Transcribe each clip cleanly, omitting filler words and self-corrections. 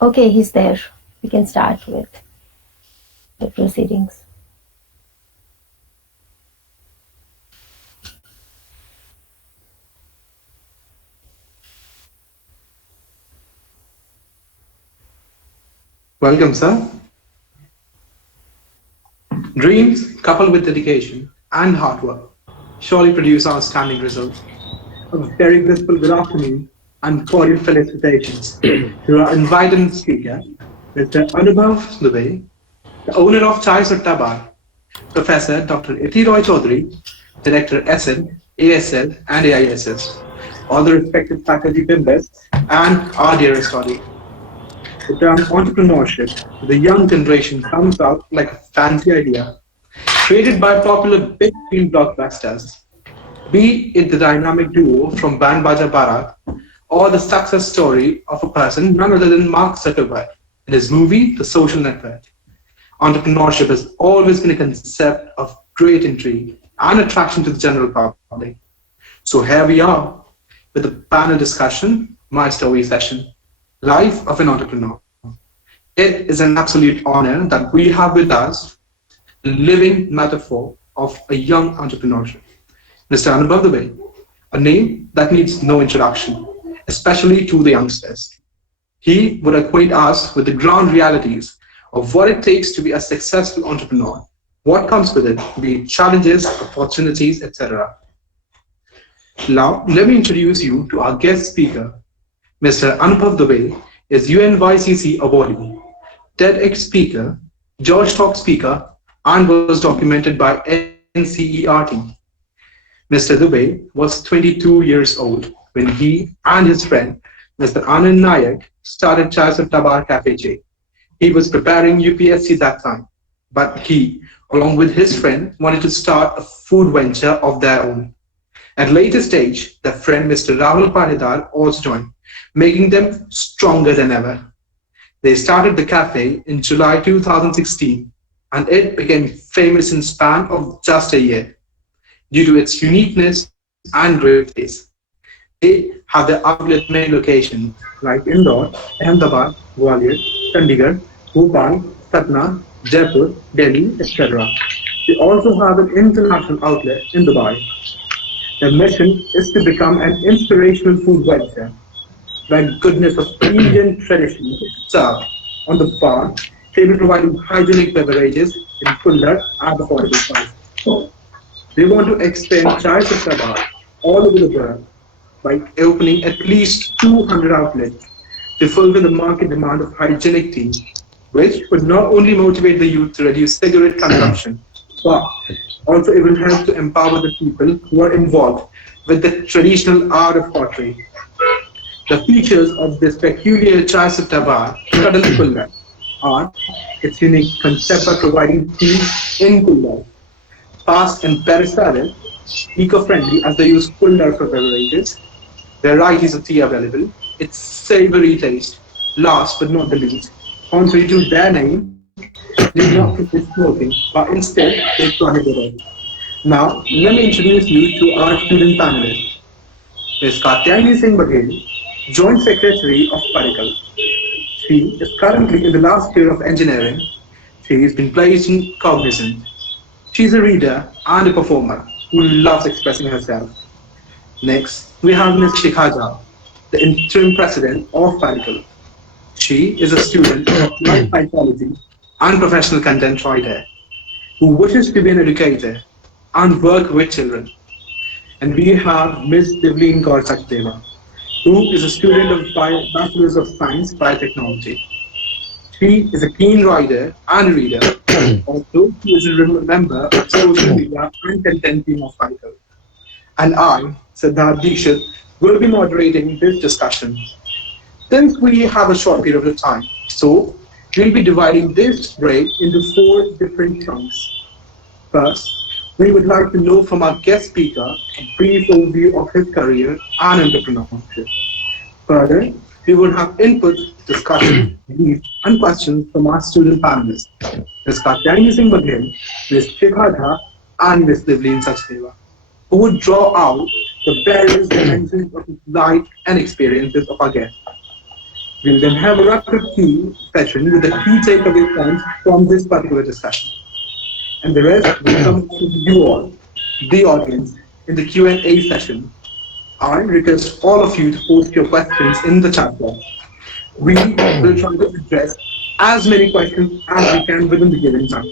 Okay, he's there. We can start with the proceedings. Welcome, sir. Dreams, coupled with dedication and hard work, surely produce outstanding results. A very blissful good afternoon and cordial felicitations to our invited speaker, Mr. Anubhav Dubey, the owner of Chai Sutta Bar, Professor Dr. Iti Roy Chaudhary, Director SN, ASL, and AISS, all the respected faculty members, and our dearest audience. The term entrepreneurship to the young generation comes out like a fancy idea created by popular big screen blockbusters, be it the dynamic duo from Band Baja Barat or the success story of a person none other than Mark Zuckerberg in his movie The Social Network. Entrepreneurship has always been a concept of great intrigue and attraction to the general public. So here we are with the panel discussion, My Story session, Life of an Entrepreneur. It is an absolute honor that we have with us the living metaphor of a young entrepreneurship. Mr. Anubhav Dubey, a name that needs no introduction, especially to the youngsters. He would acquaint us with the ground realities of what it takes to be a successful entrepreneur, what comes with it, be it challenges, opportunities, etc. Now, let me introduce you to our guest speaker. Mr. Anubhav Dubey is UNYCC awardee, TEDx speaker, George Talk speaker, and was documented by NCERT. Mr. Dubey was 22 years old when he and his friend, Mr. Anand Nayak, started Chai Tabar Cafe J. He was preparing UPSC that time, but he, along with his friend, wanted to start a food venture of their own. At a later stage, their friend Mr. Rahul Panidar also joined, making them stronger than ever. They started the cafe in July 2016, and it became famous in span of just a year due to its uniqueness and great taste. They have their outlet at many locations like Indore, Ahmedabad, Gwalior, Chandigarh, Bhopal, Satna, Jaipur, Delhi, etc. They also have an international outlet in Dubai. Their mission is to become an inspirational food venture where goodness of Indian tradition is served on the bar, table providing hygienic beverages in fuller and affordable prices. They want to expand Chai Sutta Bar all over the world by opening at least 200 outlets to fulfill the market demand of hygienic tea, which would not only motivate the youth to reduce cigarette consumption, but also it will help to empower the people who are involved with the traditional art of pottery. The features of this peculiar chai sutta bar, Kadal Kullar, are its unique concept of providing tea in cooler, fast and peristaltic, eco-friendly as they use cooler for beverages, varieties of tea available, its savory taste. Last but not the least, contrary to their name, they do not prohibit smoking, but instead they prohibit it. Now, let me introduce you to our student panelists. Ms. Katyayani Singh Baghel, Joint Secretary of Parikal. She is currently in the last year of engineering. She has been placed in Cognizant. She is a reader and a performer who loves expressing herself. Next, we have Ms. Shikha Jha, the interim president of Parikal. She is a student of life psychology and professional content writer who wishes to be an educator and work with children. And we have Ms. Devleen Kaur Sachdeva, who is a student of Bachelor's of Science Biotechnology. She is a keen writer and reader. Also, she is a member of social media and content team of Cycle. And I, Siddharth Dikshit, will be moderating this discussion. Since we have a short period of time, so we'll be dividing this break into four different chunks. First, we would like to know from our guest speaker a brief overview of his career and entrepreneurship. Further, we would have input, discussion, briefs, and questions from our student panelists, Ms. Katyayani Singh Baghel, Ms. Shikha Jha, and Ms. Devleen Sachdeva, who would draw out the various dimensions of life and experiences of our guests. We'll then have a rapid key session with the key takeaway points from this particular discussion. And the rest will come to you all, the audience, in the Q&A session. I request all of you to post your questions in the chat box. We will try to address as many questions as we can within the given time.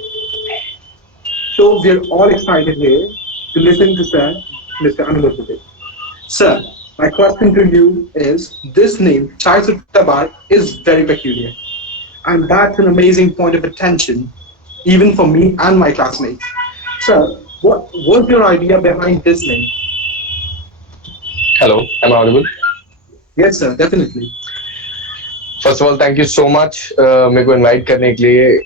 So we are all excited here to listen to Sir, Mr. Anubhav. Sir, my question to you is, this name, Chai Sutta Bar, is very peculiar. And that's an amazing point of attention, even for me and my classmates. Sir, what was your idea behind this name? Hello, am I audible? Yes, sir, definitely. First of all, thank you so much मेरे को invite करने के लिए.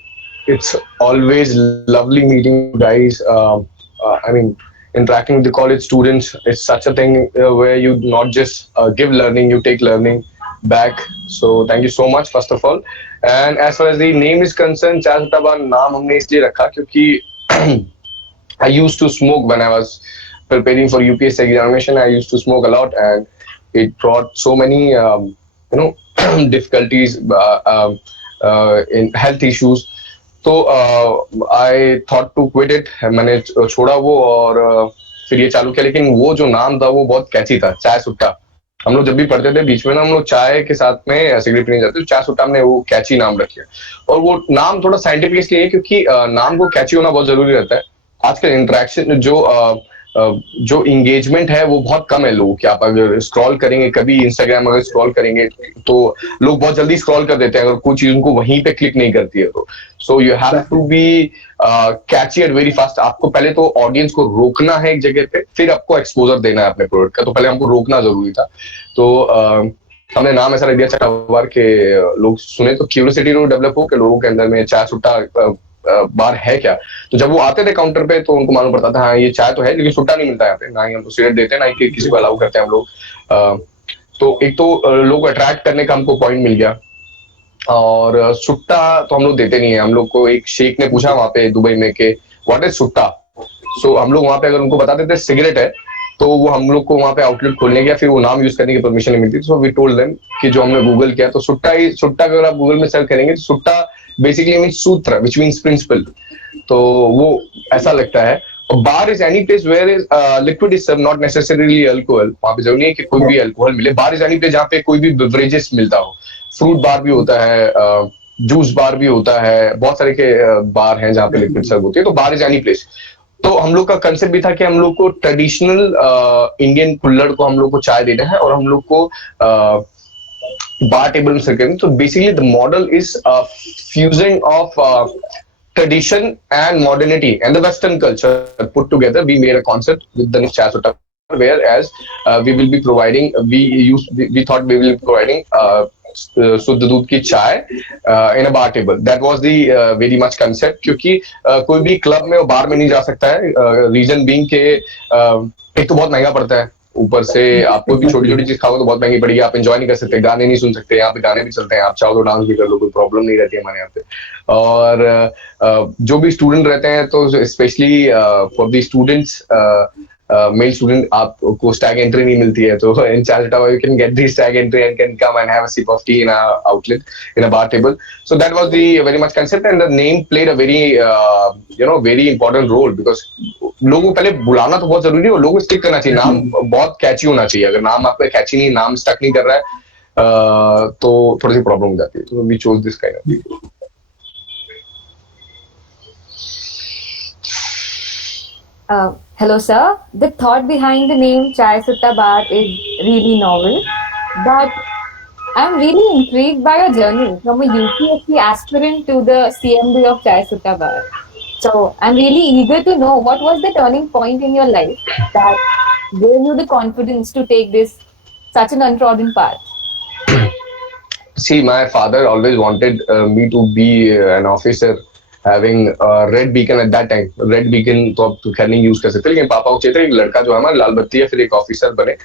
It's always lovely meeting you guys. I mean, interacting with the college students is such a thing where you not just give learning, you take learning back. So thank you so much, first of all. And as far as the name is concerned, Chai Sutta Bar नाम हमने इसलिए रखा क्योंकि I used to smoke when I was preparing for UPSC examination. I used to smoke a lot, and it brought so many, difficulties in health issues. So I thought to quit it. मैंने छोड़ा वो और फिर ये चालू किया. लेकिन वो जो नाम था वो बहुत कैची था, चाय सुट्टा. हम लोग जब भी पढ़ते थे बीच में ना, हम लोग चाय के साथ में सिगरेट पीने जाते थे, चाय सुट्टा हमने वो कैची नाम रखी है. और वो नाम थोड़ा साइंटिफिक इसलिए है क्योंकि नाम को कैची होना बहुत जरूरी रहता है. आजकल इंटरेक्शन जो इंगेजमेंट है वो बहुत कम है लोगों की. आप अगर स्क्रॉल करेंगे कभी इंस्टाग्राम अगर स्क्रॉल करेंगे तो लोग बहुत जल्दी स्क्रॉल कर देते हैं अगर कोई चीज उनको वहीं पे क्लिक नहीं करती है तो. So you have to be catchy it very fast. आपको पहले तो ऑडियंस को रोकना है एक जगह पे, फिर आपको एक्सपोजर देना है अपने प्रोडक्ट का. तो पहले हमको रोकना जरूरी था. तो हमने नाम ऐसा रख दिया चाय बार के लोग सुने तो क्यूरियोसिटी डेवलप हो कि लोगों के अंदर में चाय सुट्टा बार है क्या. तो जब वो आते थे काउंटर पे तो उनको मालूम पड़ता था हाँ ये चाय तो है लेकिन सुट्टा नहीं मिलता है यहाँ पे. ना ही हम तो सिगरेट देते हैं, ना ही किसी को अलाउ करते हैं हम लोग. तो एक तो लोग अट्रैक्ट करने का हमको पॉइंट मिल गया. और सुट्टा तो हम लोग देते नहीं है. हम लोग को एक शेख ने पूछा वहां पे दुबई में कि व्हाट इज सुट्टा. सो हम लोग वहां पे अगर उनको बता देते सिगरेट है तो वो हम लोग को वहां पे आउटलेट खोलने की या फिर वो नाम यूज करने की परमिशन नहीं मिलती. सो वी टोल्ड देम कि जो हमने गूगल किया तो सुट्टा अगर आप गूगल में सर्च करेंगे तो सुट्टा बेसिकली मीन्स सूत्र विच मीन्स प्रिंसिपल. तो वो ऐसा लगता है. Bar is any place where is liquid is serve, not necessarily alcohol. वहां पे जरूरी नहीं है कि कोई भी अल्कोहल मिले. बार इज एनी प्लेस जहाँ पे कोई भी बेवरेजेस मिलता हो. फ्रूट बार भी होता है, जूस बार भी होता है, बहुत सारे के बार हैं जहाँ पे लिक्विड सर्व होती है. तो बार इज एनी प्लेस. तो हम लोग का कंसेप्ट भी था कि हम लोग को ट्रेडिशनल इंडियन कुल्हड़ को हम लोग को चाय देना है और हम लोग को bar table में सर्व करेंगे. तो basically the model is fusion of tradition and modernity and the Western culture put together. We made a concept with the Chai Sutta, whereas we will be providing. We thought we will be providing शुद्ध दूध की चाय in a bar table. That was the very much concept. क्योंकि कोई भी क्लब में और बार में नहीं जा सकता है. रीजन बीइंग के एक तो बहुत महंगा पड़ता है, ऊपर से आप कोई भी छोटी छोटी चीज खाओगे तो बहुत महंगी पड़ेगी. आप एंजॉय नहीं कर सकते, गाने नहीं सुन सकते. यहाँ पे गाने भी चलते हैं, आप चाहो तो डांस भी कर लो, कोई प्रॉब्लम नहीं रहती है हमारे यहाँ पे. और जो भी स्टूडेंट रहते हैं तो specially for the students male student आपको स्टैग एंट्री नहीं मिलती है. तो इन Chai Sutta you can get the stag entry and can come and have a sip of tea in a outlet in a bar table. So that was the very much concept, and the name played a very very important role because लोगों को पहले बुलाना तो बहुत जरूरी है और लोगों को स्टिक करना चाहिए. नाम बहुत कैची होना चाहिए. अगर नाम आपका कैची नहीं, नाम स्टक नहीं कर रहा है तो थोड़ी सी प्रॉब्लम हो जाती है. तो we chose this kind of. Hello, sir. The thought behind the name Chai Sutta Bar is really novel, but I'm really intrigued by your journey from a UPSC aspirant to the CMD of Chai Sutta Bar. So I'm really eager to know what was the turning point in your life that gave you the confidence to take this such an untrodden path. See, my father always wanted me to be an officer. Having red beacon at that time. Red beacon तो आप खैर नहीं यूज कर सकते, लेकिन पापा को चाहिए था एक लड़का जो है हमारा लाल बत्ती है फिर एक ऑफिसर बने.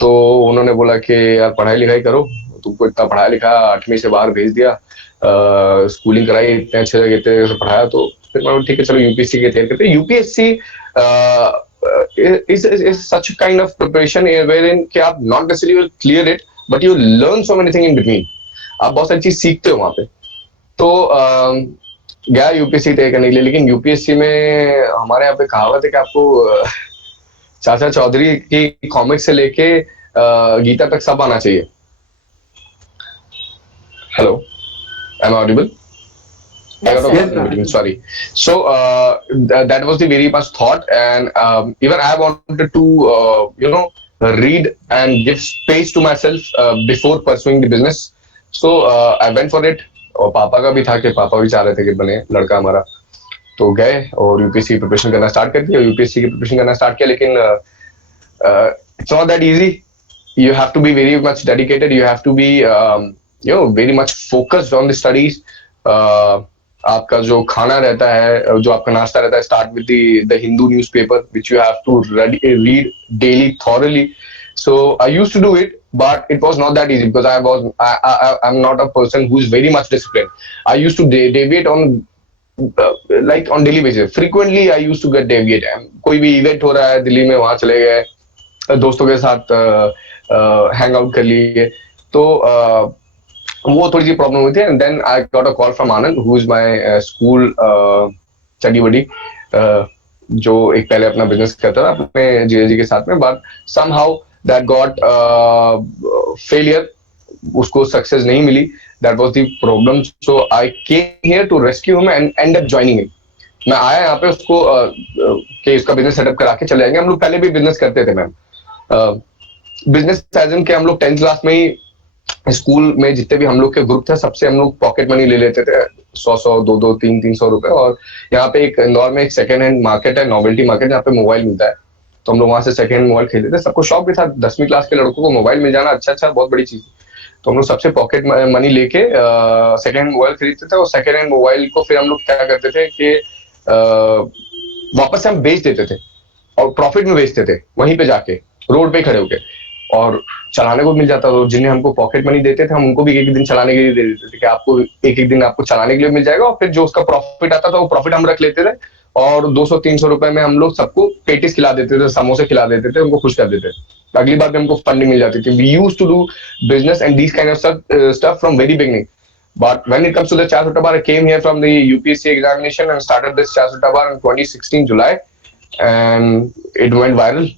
तो उन्होंने बोला कि यार पढ़ाई लिखाई करो, तुमको इतना पढ़ाया लिखा 8वीं से बाहर भेज दिया, स्कूलिंग कराई, इतने अच्छे जगह थे पढ़ाया. तो फिर मैं ठीक है चलो यूपीएससी की तैयारी करते. UPSC is such a kind of preparation wherein कि आप not necessarily will clear it but you learn so many things in between. आप बहुत सारी चीज सीखते हो वहां पे। तो गया यूपीएससी तय करने के लिए, लेकिन यूपीएससी में हमारे यहाँ पे कहावत है कि आपको चाचा चौधरी की कॉमिक से लेके गीता तक सब आना चाहिए। Hello, am I audible? I got a Yes, call in between, sir. sorry. So that was the very much thought, and even I wanted to read and give space to myself before pursuing the business. So I went for it. और पापा का भी था कि पापा भी चाह रहे थे कि बने लड़का हमारा, तो गए और यूपीएससी की प्रिपरेशन करना स्टार्ट कर दिया। यूपीएससी की प्रिपरेशन करना स्टार्ट किया, लेकिन it's not that easy. You have to be very much dedicated. You have to be very much focused on the studies. आपका जो खाना रहता है, जो आपका नाश्ता रहता है, start with the Hindu newspaper which you have to read daily thoroughly. So I used to do it, but it was not that easy because I'm not a person who is very much disciplined. I used to deviate on like on daily basis. Frequently I used to get deviate. कोई भी event हो रहा है दिल्ली में, वहां चले गए, दोस्तों के साथ हैंग आउट कर लिए, तो वो थोड़ी सी प्रॉब्लम हुई थी। And then I got a call from Anand, who is my school chaddi buddy, जो एक पहले अपना बिजनेस करता था अपने जीएजी के साथ में, but somehow that got failure, उसको सक्सेस नहीं मिली। That was the problem. So I came here to rescue him and end up joining him. मैं आया यहाँ पे उसको कि इसका बिजनेस सेटअप करा के चले जाएंगे। हम लोग पहले भी बिजनेस करते थे मैम, बिजनेस एज इन के हम लोग 10th क्लास में ही स्कूल में जितने भी हम लोग के ग्रुप थे सबसे हम लोग पॉकेट मनी ले लेते थे, 100 200 300 रुपए। और यहाँ पे एक इंदौर में एक सेकंड हैंड मार्केट है, नोवेल्टी मार्केट, जहाँ पे मोबाइल मिलता है, तो हम लोग वहां से सेकंड हैंड मोबाइल खरीदते थे। सबको शौक भी था, 10वीं क्लास के लड़कों को मोबाइल मिल जाना अच्छा बहुत बड़ी चीज। तो हम लोग सबसे पॉकेट मनी लेके सेकंड हैंड मोबाइल खरीदते थे, और सेकंड हैंड मोबाइल को फिर हम लोग क्या करते थे कि वापस से हम बेच देते थे और प्रॉफिट में बेचते थे, वहीं पे जाके रोड पे खड़े होके, और चलाने को मिल जाता था। जिन्हें हमको पॉकेट मनी देते थे हम उनको भी एक दिन चलाने के लिए दे देते थे कि आपको एक दिन आपको चलाने के लिए मिल जाएगा, और फिर जो उसका प्रॉफिट आता था वो प्रॉफिट हम रख लेते थे, और 200-300 रुपए में हम लोग सबको पेटिस खिला देते थे, समोसे खिला देते थे, उनको खुश कर देते थे। अगली बार भी हमको फंडिंग मिल जाती थी। We used to do business and these kind of stuff from very beginning. But when it comes to the Chai Sutta Bar, I came here from the UPSC examination and started this Chai Sutta Bar in 2016 July, and it went viral.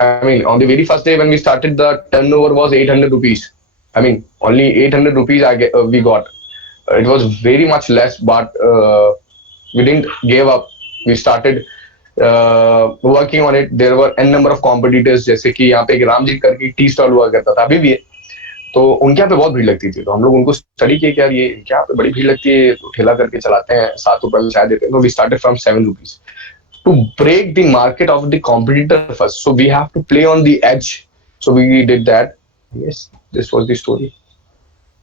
I mean, on the very first day when we started, the turnover was 800 rupees. I mean, only 800 rupees we got. It was very much less, but we didn't give up. We started working on it. There were n number of competitors, जैसे कि यहाँ पे एक रामजीत करके tea stall हुआ करता था, अभी भी है, तो उनके यहाँ पे बहुत भीड़ लगती थी। तो हम लोग उनको स्टडी किए कि यार ये इनके यहाँ पे बड़ी भीड़ लगती है, तो ठेला करके चलाते हैं, 7 रुपए में चाय देते हैं। तो we started from 7 rupees to break the market of the competitor first. So we have to play on the edge. So we did that. Yes, this was the story.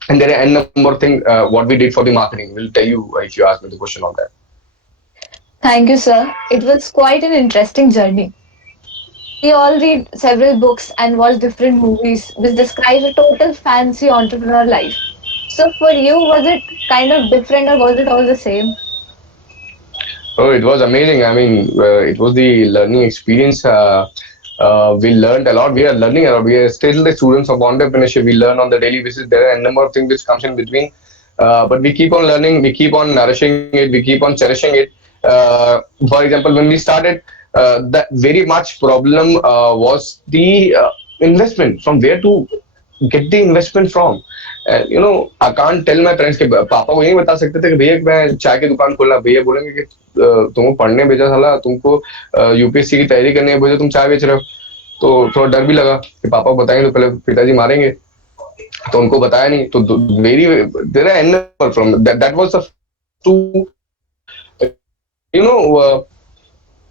And there are n number of things what we did for the marketing. We'll tell you if you ask me the question on that. Thank you, sir. It was quite an interesting journey. We all read several books and watch different movies which describe a total fancy entrepreneur life. So for you, was it kind of different or was it all the same? Oh, it was amazing. I mean, it was the learning experience. We learned a lot. We are learning a lot. We are still the students of entrepreneurship. We learn on the daily basis. There are a number of things which comes in between. But we keep on learning. We keep on nourishing it. We keep on cherishing it. For example, when we started, the very much problem was the investment. From where to get the investment from? I can't tell my parents कि पापा को नहीं बता सकते थे कि भैया मैं चाय की दुकान खोलना। भैया बोलेंगे कि तुमको पढ़ने भेजा साला, तुमको यूपीएससी की तैयारी करनी है, बोले तुम चाय बेच रहे हो। तो थोड़ा डर भी लगा कि पापा को बताएंगे तो पहले पिताजी मारेंगे, तो उनको बताया नहीं। तो very there are an from that was to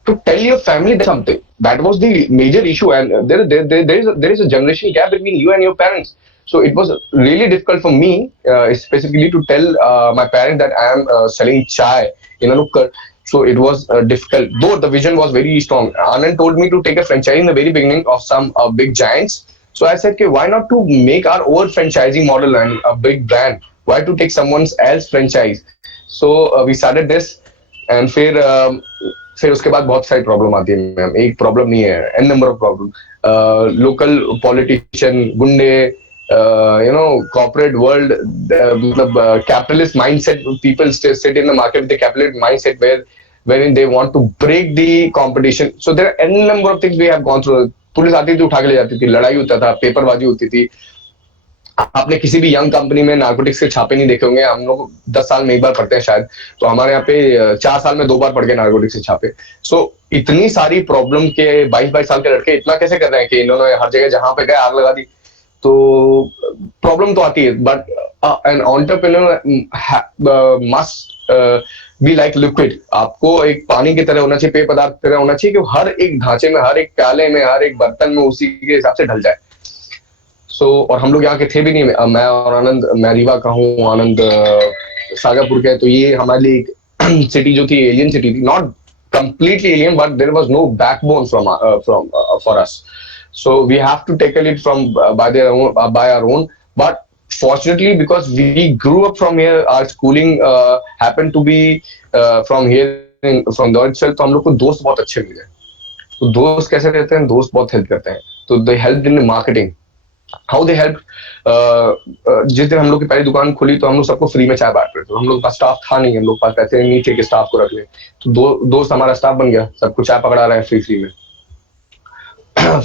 to tell your family something. That was the major issue, and there is a generation gap between you and your parents. So it was really difficult for me, specifically to tell my parents that I am selling chai in a nukkad. So it was difficult, though the vision was very strong. Anand told me to take a franchise in the very beginning of some big giants. So I said, okay, why not to make our own franchising model and a big brand? Why to take someone else's franchise? So we started this, and फिर उसके बाद बहुत सारी प्रॉब्लम आती है मैम। एक problem नहीं है, an number of problem. Local politician, गुंडे, corporate world, मतलब capitalist mindset, people sit in the market with the capitalist mindset wherein they want to break the competition. So there are n number of things we have gone through. Police आती थी, उठा के ले जाती थी, लड़ाई होता था, पेपरबाजी होती थी. आपने किसी भी यंग कंपनी में नार्कोटिक्स के छापे नहीं देखे होंगे. हम लोग 10 साल में एक बार पढ़ते हैं शायद, तो हमारे यहाँ पे 4 साल में 2 बार पढ़ के नार्कोटिक्स के छापे. सो इतनी सारी प्रॉब्लम के 22-22 साल के लड़के इतना कैसे कर रहे हैं कि इन्होंने हर जगह जहां पे गए आग लगा दी. तो प्रॉब्लम तो आती है, but an entrepreneur must be like liquid. आपको एक पानी की तरह होना चाहिए, पेय पदार्थ की तरह होना चाहिए कि हर एक ढांचे में, हर एक प्याले में, हर एक बर्तन में उसी के हिसाब से ढल जाए. और हम लोग यहाँ के थे भी नहीं. मैं और आनंद, मैं रीवा का हूँ, आनंद शाजापुर का है. तो ये हमारे लिए एक सिटी जो थी, एलियन सिटी थी. Not completely alien, but there was no backbone for us. So we have to tackle it by our own. But fortunately, because we grew up from here, our schooling happened to be from here, from there itself, तो हम लोग को दोस्त बहुत अच्छे मिल गए. तो दोस्त कैसे रहते हैं? दोस्त बहुत हेल्प करते हैं. तो they helped in the marketing. How they help? जिस दिन हम लोग की पहली दुकान खुली तो हम लोग सबको फ्री में चाय बांट रहे थे. हम लोग के पास स्टाफ था नहीं, हम लोग के पास पैसे नहीं थे कि स्टाफ को रख ले. तो दोस्त हमारा स्टाफ बन गया, सबको चाय पकड़ा रहा है फ्री में.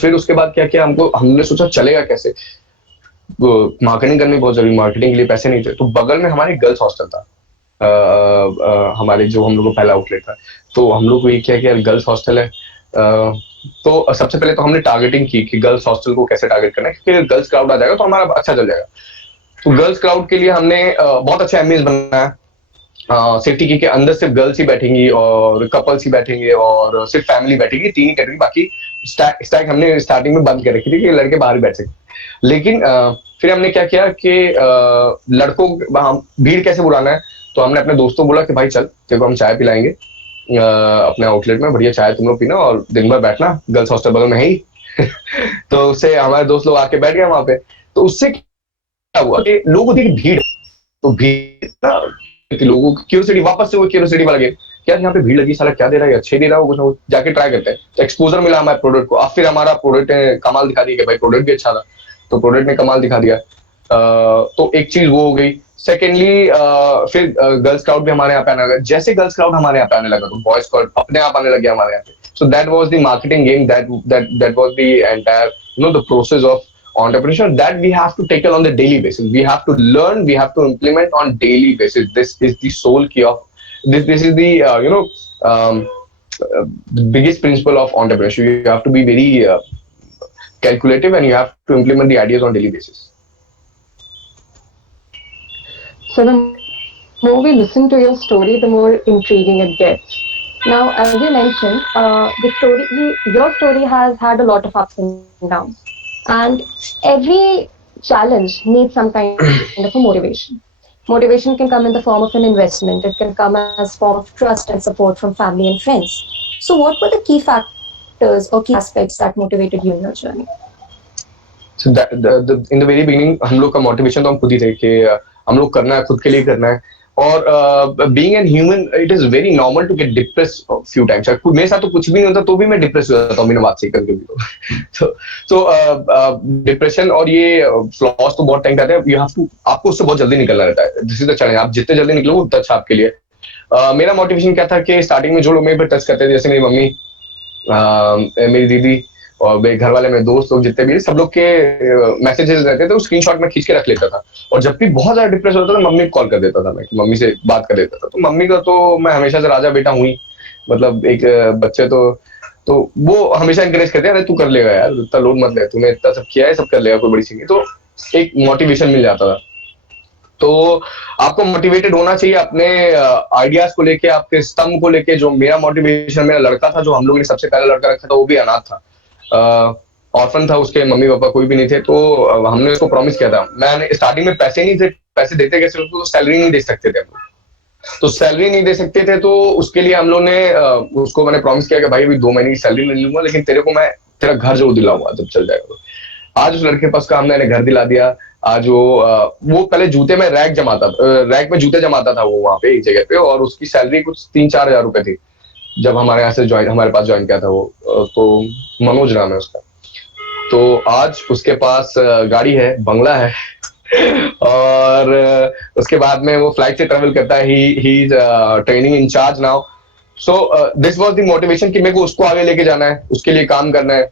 फिर उसके बाद क्या किया, हमने सोचा चलेगा कैसे. मार्केटिंग करनी बहुत जरूरी, मार्केटिंग के लिए पैसे नहीं थे. तो बगल में हमारे गर्ल्स हॉस्टल था, हमारे जो हम लोग को पहला आउटलेट था. तो हम लोग को ये किया कि गर्ल्स हॉस्टल है. तो सबसे पहले तो हमने टारगेटिंग की कि गर्ल्स हॉस्टल को कैसे टारगेट करना है, क्योंकि गर्ल्स क्राउड आ जाएगा तो हमारा अच्छा चल जाएगा. तो गर्ल्स क्राउड के लिए हमने बहुत अच्छा एमएस बनाया. सेफ्टी की के अंदर सिर्फ गर्ल्स ही बैठेंगी और कपल्स ही बैठेंगे और सिर्फ फैमिली बैठेगी, 3 ही कैटेगरी. बाकी स्टैक हमने स्टार्टिंग में बंद कर रखी थी कि लड़के बाहर ही बैठ सके. लेकिन फिर हमने क्या किया कि लड़कों भीड़ कैसे बुलाना है. तो हमने अपने दोस्तों को बोला कि भाई चल, तेरे को हम चाय पिलाएंगे अपने आउटलेट में, बढ़िया चाय तुम लोग पीना और दिन भर बैठना, गर्ल्स हॉस्टल बगल में है ही. तो उससे हमारे दोस्त लोग आके बैठ गए वहां पे. तो उससे क्या हुआ कि लोगों की भीड़, तो भीड़ लोगों की क्यूरियोसिटी, वापस से वो क्यूरियोसिटी वाला गया, क्या यहाँ पे भीड़ लगी, साला क्या दे रहा है, अच्छे दे रहा है, कुछ जाके ट्राई करते हैं. तो एक्सपोजर मिला हमारे प्रोडक्ट को. अब फिर हमारा प्रोडक्ट ने कमाल दिखा दिया कि भाई प्रोडक्ट भी अच्छा था, तो प्रोडक्ट ने कमाल दिखा दिया. तो एक चीज वो हो गई. सेकेंडली फिर गर्ल्स क्राउड भी हमारे यहाँ पे आने लगा. जैसे गर्ल्स क्राउड हमारे यहाँ पे आने लगा तो बॉयज क्राउड अपने आप आने लगे हमारे यहाँ पे. So that was the marketing game, that was the entire the process of entrepreneurship that we have to tackle on the daily basis. We have to learn, we have to implement on daily basis. This is the sole key of this is the the biggest principle of entrepreneurship. You have to be very calculative and you have to implement the ideas on daily basis. So the more we listen to your story, the more intriguing it gets. Now, as you mentioned, your story has had a lot of ups and downs, and every challenge needs some kind of a motivation. Motivation can come in the form of an investment. It can come as form of trust and support from family and friends. So, what were the key factors or key aspects that motivated you in your journey? So in the very beginning, हम लोग का motivation तो हम खुद ही थे कि हम लोग करना है, खुद के लिए करना है. और being a human, it is very normal to get depressed a few times. मेरे साथ तो कुछ भी नहीं होता तो भी मैं डिप्रेस हो जाता हूँ बिना बात से करके भी. तो डिप्रेशन और ये फ्लॉस तो बहुत टाइम रहते हैं. यू हैव टू, आपको उससे बहुत जल्दी निकलना रहता है. This is the challenge. आप जितने जल्दी निकलोगे उतना अच्छा आपके लिए. मेरा मोटिवेशन क्या था कि स्टार्टिंग में जो लोग मेरे पे टच करते थे, जैसे मेरी मम्मी, मेरी दीदी और मेरे घर वाले, मेरे दोस्त लोग जितने भी, सब लोग के मैसेजेस रहते थे, वो स्क्रीनशॉट में खींच के रख लेता था. और जब भी बहुत ज्यादा डिप्रेस होता था मम्मी को कॉल कर देता था, मैं मम्मी से बात कर देता था. तो मम्मी का तो मैं हमेशा से राजा बेटा हुई, मतलब एक बच्चे तो वो हमेशा इंकरेज करते हैं, अरे तू कर लेगा यार, इतना लोड मत ले, तूने इतना सब किया है, सब कर लेगा, कोई बड़ी चीज नहीं. तो एक मोटिवेशन मिल जाता था. तो आपको मोटिवेटेड होना चाहिए अपने आइडियाज को लेके, आपके स्तंभ को लेके. जो मेरा मोटिवेशन, मेरा लड़का था जो हम लोगों ने सबसे पहला लड़का रखा था, वो भी अनाथ था, ऑर्फन था, उसके मम्मी पापा कोई भी नहीं थे. तो हमने उसको प्रॉमिस किया था. मैंने स्टार्टिंग में पैसे नहीं थे, पैसे देते कैसे, उसको सैलरी नहीं दे सकते थे हम लोग. तो सैलरी नहीं दे सकते थे, तो उसके लिए हम लोग ने उसको मैंने प्रॉमिस किया कि भाई अभी 2 महीने की सैलरी नहीं लूंगा, लेकिन तेरे को मैं तेरा घर जरूर दिलाऊंगा जब चल जाएगा. तो आज उस लड़के पास का हमने घर दिला दिया. आज वो पहले जूते में रैक में जूते जमाता था वो वहां पे एक जगह पे, और उसकी सैलरी कुछ 3-4 हजार रुपए थी जब हमारे यहाँ से हमारे पास ज्वाइन किया था वो. तो मनोज नाम है उसका. तो आज उसके पास गाड़ी है, बंगला है और उसके बाद में वो फ्लाइट से ट्रेवल करता है. He is training in charge now. So this was the motivation कि मेरे को उसको आगे लेके जाना है, उसके लिए काम करना है,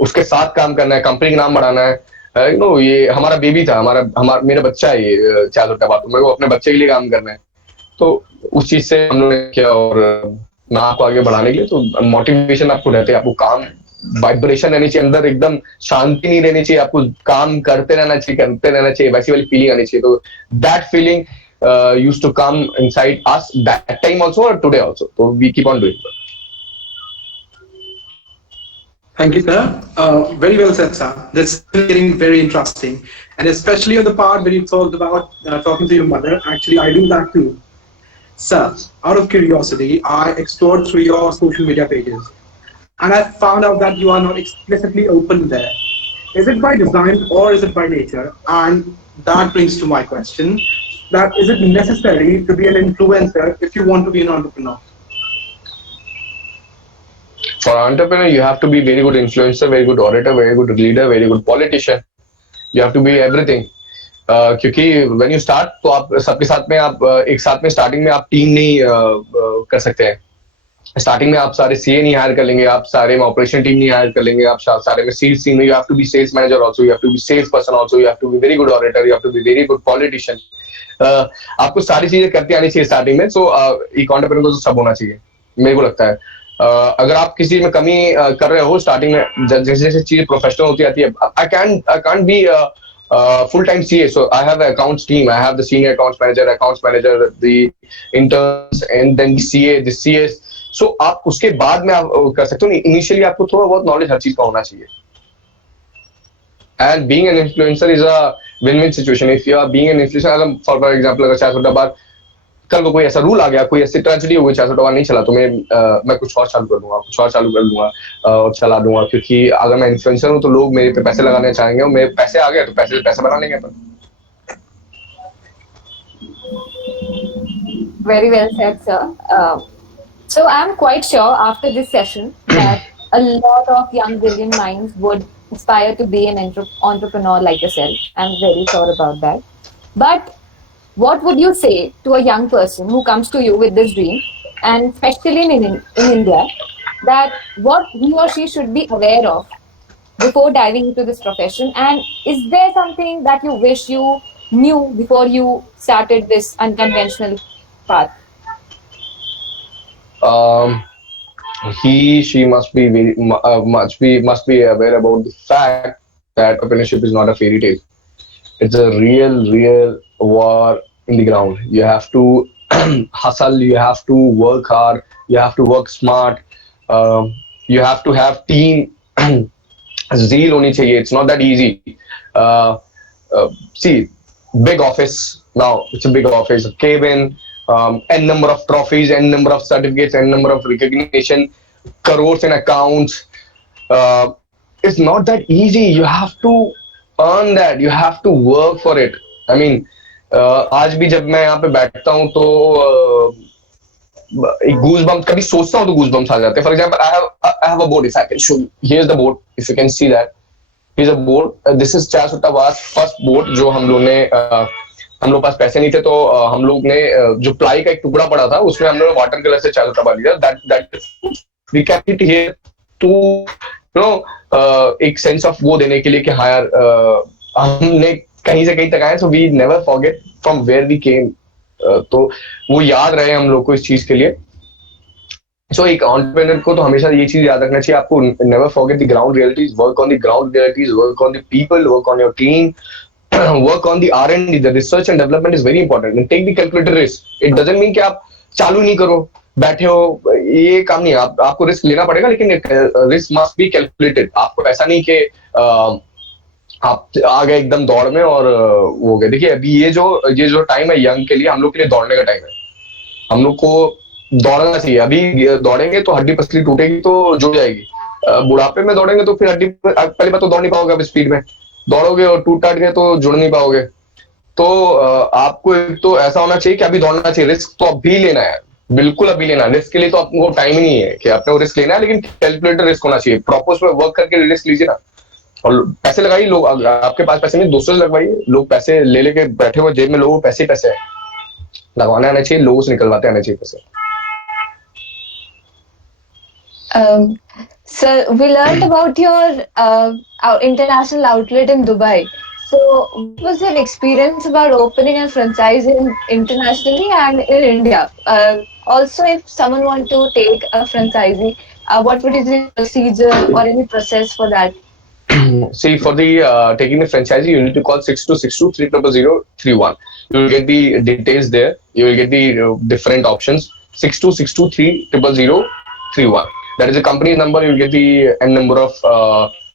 उसके साथ काम करना है, कंपनी का नाम बढ़ाना है. ये हमारा बेबी था, हमारा मेरा बच्चा है ये चार्ज होता है, मेरे को अपने बच्चे के लिए काम करना है. तो उस चीज से हम लोगों ने किया और नाम को आगे बढ़ाने के लिए तो मोटिवेशन आपको रहते हैं, आपको काम वाइब्रेशन रहनी चाहिए अंदर, एकदम शांति नहीं रहनी चाहिए, आपको काम करते रहना चाहिए, वैसी वाली फीलिंग आनी चाहिए. तो that feeling used to come inside us that time also or today also. So we keep on doing that. Thank you, sir. Very well said, sir. That's getting very interesting. And especially on the part when you talked about talking to your mother, actually I do that too. Sir, out of curiosity, I explored through your social media pages. And I found out that you are not explicitly open there. Is it by design or is it by nature? And that brings to my question, that is it necessary to be an influencer if you want to be an entrepreneur? For entrepreneur, you have to be very good influencer, very good orator, very good leader, very good politician. You have to be everything. क्योंकि when you start, तो आप सबके साथ में आप एक साथ में स्टार्टिंग में आप टीम नहीं कर सकते हैं. स्टार्टिंग में आप सारे सीए नहीं हायर कर लेंगे, आप सारे में ऑपरेशन टीम नहीं हायर कर लेंगे, आप सारे में सेल्स टीम में. You have to be sales manager also, you have to be sales person also, you have to be very good orator, you have to be very good politician. आपको सारी चीजें करती आनी चाहिए स्टार्टिंग में. सो एक एंटरप्रेन्योर को तो सब होना चाहिए, मेरे को लगता है. अगर आप किसी में कमी कर रहे हो स्टार्टिंग में, जैसे जैसे चीज प्रोफेशनल होती आती है, I can't be full time CA, so I have an accounts team, I have the senior accounts manager, the interns, and then the CA, the CS. So आप उसके बाद में आप कर सकते हो. इनिशियली आपको थोड़ा बहुत नॉलेज हर चीज का होना चाहिए. And being an influencer is a win-win situation. If you are being an influencer, अगर for example अगर 400 बार कल को कोई ऐसा रूल आ गया, कोई ऐसी ट्रेजेडी हो गई, 400 बार नहीं चला, तो मैं कुछ और चालू कर दूंगा और चला दूंगा. क्योंकि अगर मैं इन्फ्लुएंसर हूँ तो लोग मेरे पे पैसे लगाने चाहेंगे और मेरे पैसे आ गए तो पैसे बना लेंगे. Very well said, sir. So I'm quite sure after this session that a lot of young brilliant minds would aspire to be an entrepreneur like yourself. I'm very sure about that. But what would you say to a young person who comes to you with this dream, and especially in India, that what he or she should be aware of before diving into this profession? And is there something that you wish you knew before you started this unconventional path? She must be must be aware about the fact that entrepreneurship is not a fairy tale. It's a real war in the ground. You have to hustle, you have to work hard, you have to work smart, you have to have team. Zeal honi chahiye. It's not that easy. See, big office now. It's a big office, a cabin, n number of trophies, n number of certificates, n number of recognition, crores in accounts. It's not that easy. You have to earn that. You have to work for it. I mean, आज भी जब मैं यहाँ पे बैठता हूँ तो एक गूज़बम्प, कभी सोचता हूँ तो गूज़बम्प्स आ जाते हैं. For example, I have a board. If I can show you, here's the board. If you can see that, here's a board. This is चाय सुट्टा बार फर्स्ट बोर्ड जो हम लोग पास पैसे नहीं थे तो हम लोग ने जो प्लाई का एक टुकड़ा पड़ा था उसमें हम लोग वाटर कलर से चाय सुट्टा बार लिया. That we kept it here to एक सेंस ऑफ वो देने के लिए कि हाँ यार हमने कहीं से कहीं तक आए. So we never forget from where we came. तो वो याद रहे हम लोग को इस चीज के लिए. सो एक एंटरप्रेन्योर को तो हमेशा ये चीज याद रखना चाहिए, आपको never forget the ground realities, work on the ground realities, work on the people, work on your team, work on the R&D. The research and development is very important. And take the calculated risk. It doesn't mean कि आप चालू नहीं करो, बैठे हो, ये काम नहीं है. आपको रिस्क लेना पड़ेगा, लेकिन रिस्क मस्ट बी कैलकुलेटेड. आपको ऐसा नहीं कि आप आ गए एकदम दौड़ में और वो हो गए. देखिए अभी ये जो टाइम है यंग के लिए, हम लोग के लिए दौड़ने का टाइम है. हम लोग को दौड़ना चाहिए. अभी दौड़ेंगे तो हड्डी पसली टूटेगी तो जुड़ जाएगी. बुढ़ापे में दौड़ेंगे तो फिर हड्डी, पहली बात तो दौड़ नहीं पाओगे. अब स्पीड में दौड़ोगे और टूट टाट गए तो जुड़ नहीं पाओगे. तो आपको एक तो ऐसा होना चाहिए कि अभी दौड़ना चाहिए. रिस्क तो अभी लेना है, बिल्कुल अभी लेना. रिस्क के लिए तो आपको टाइम ही नहीं है कि आपने वो रिस्क लेना है, लेकिन कैलकुलेटेड रिस्क होना चाहिए. प्रॉपर उसमें वर्क करके रिस्क लीजिए ना. और पैसे लगाइए लोग, आपके पास पैसे नहीं दूसरे से लगवाइए, लोग पैसे ले लेके बैठे हुए जेब में, लोगों को पैसे पैसे है, लगवाने आना चाहिए, लोगों से निकलवाते आना चाहिए पैसे। Sir, we learned about your international outlet in Dubai. So, what was your experience about opening a franchise internationally and in India? Also, if someone want to take a franchisee, what would be the procedure or any process for that? See, for the taking the franchisee, you need to call 6262300031. You will get the details there. You will get the different options. 6262300031. That is the company number. You will get the n number of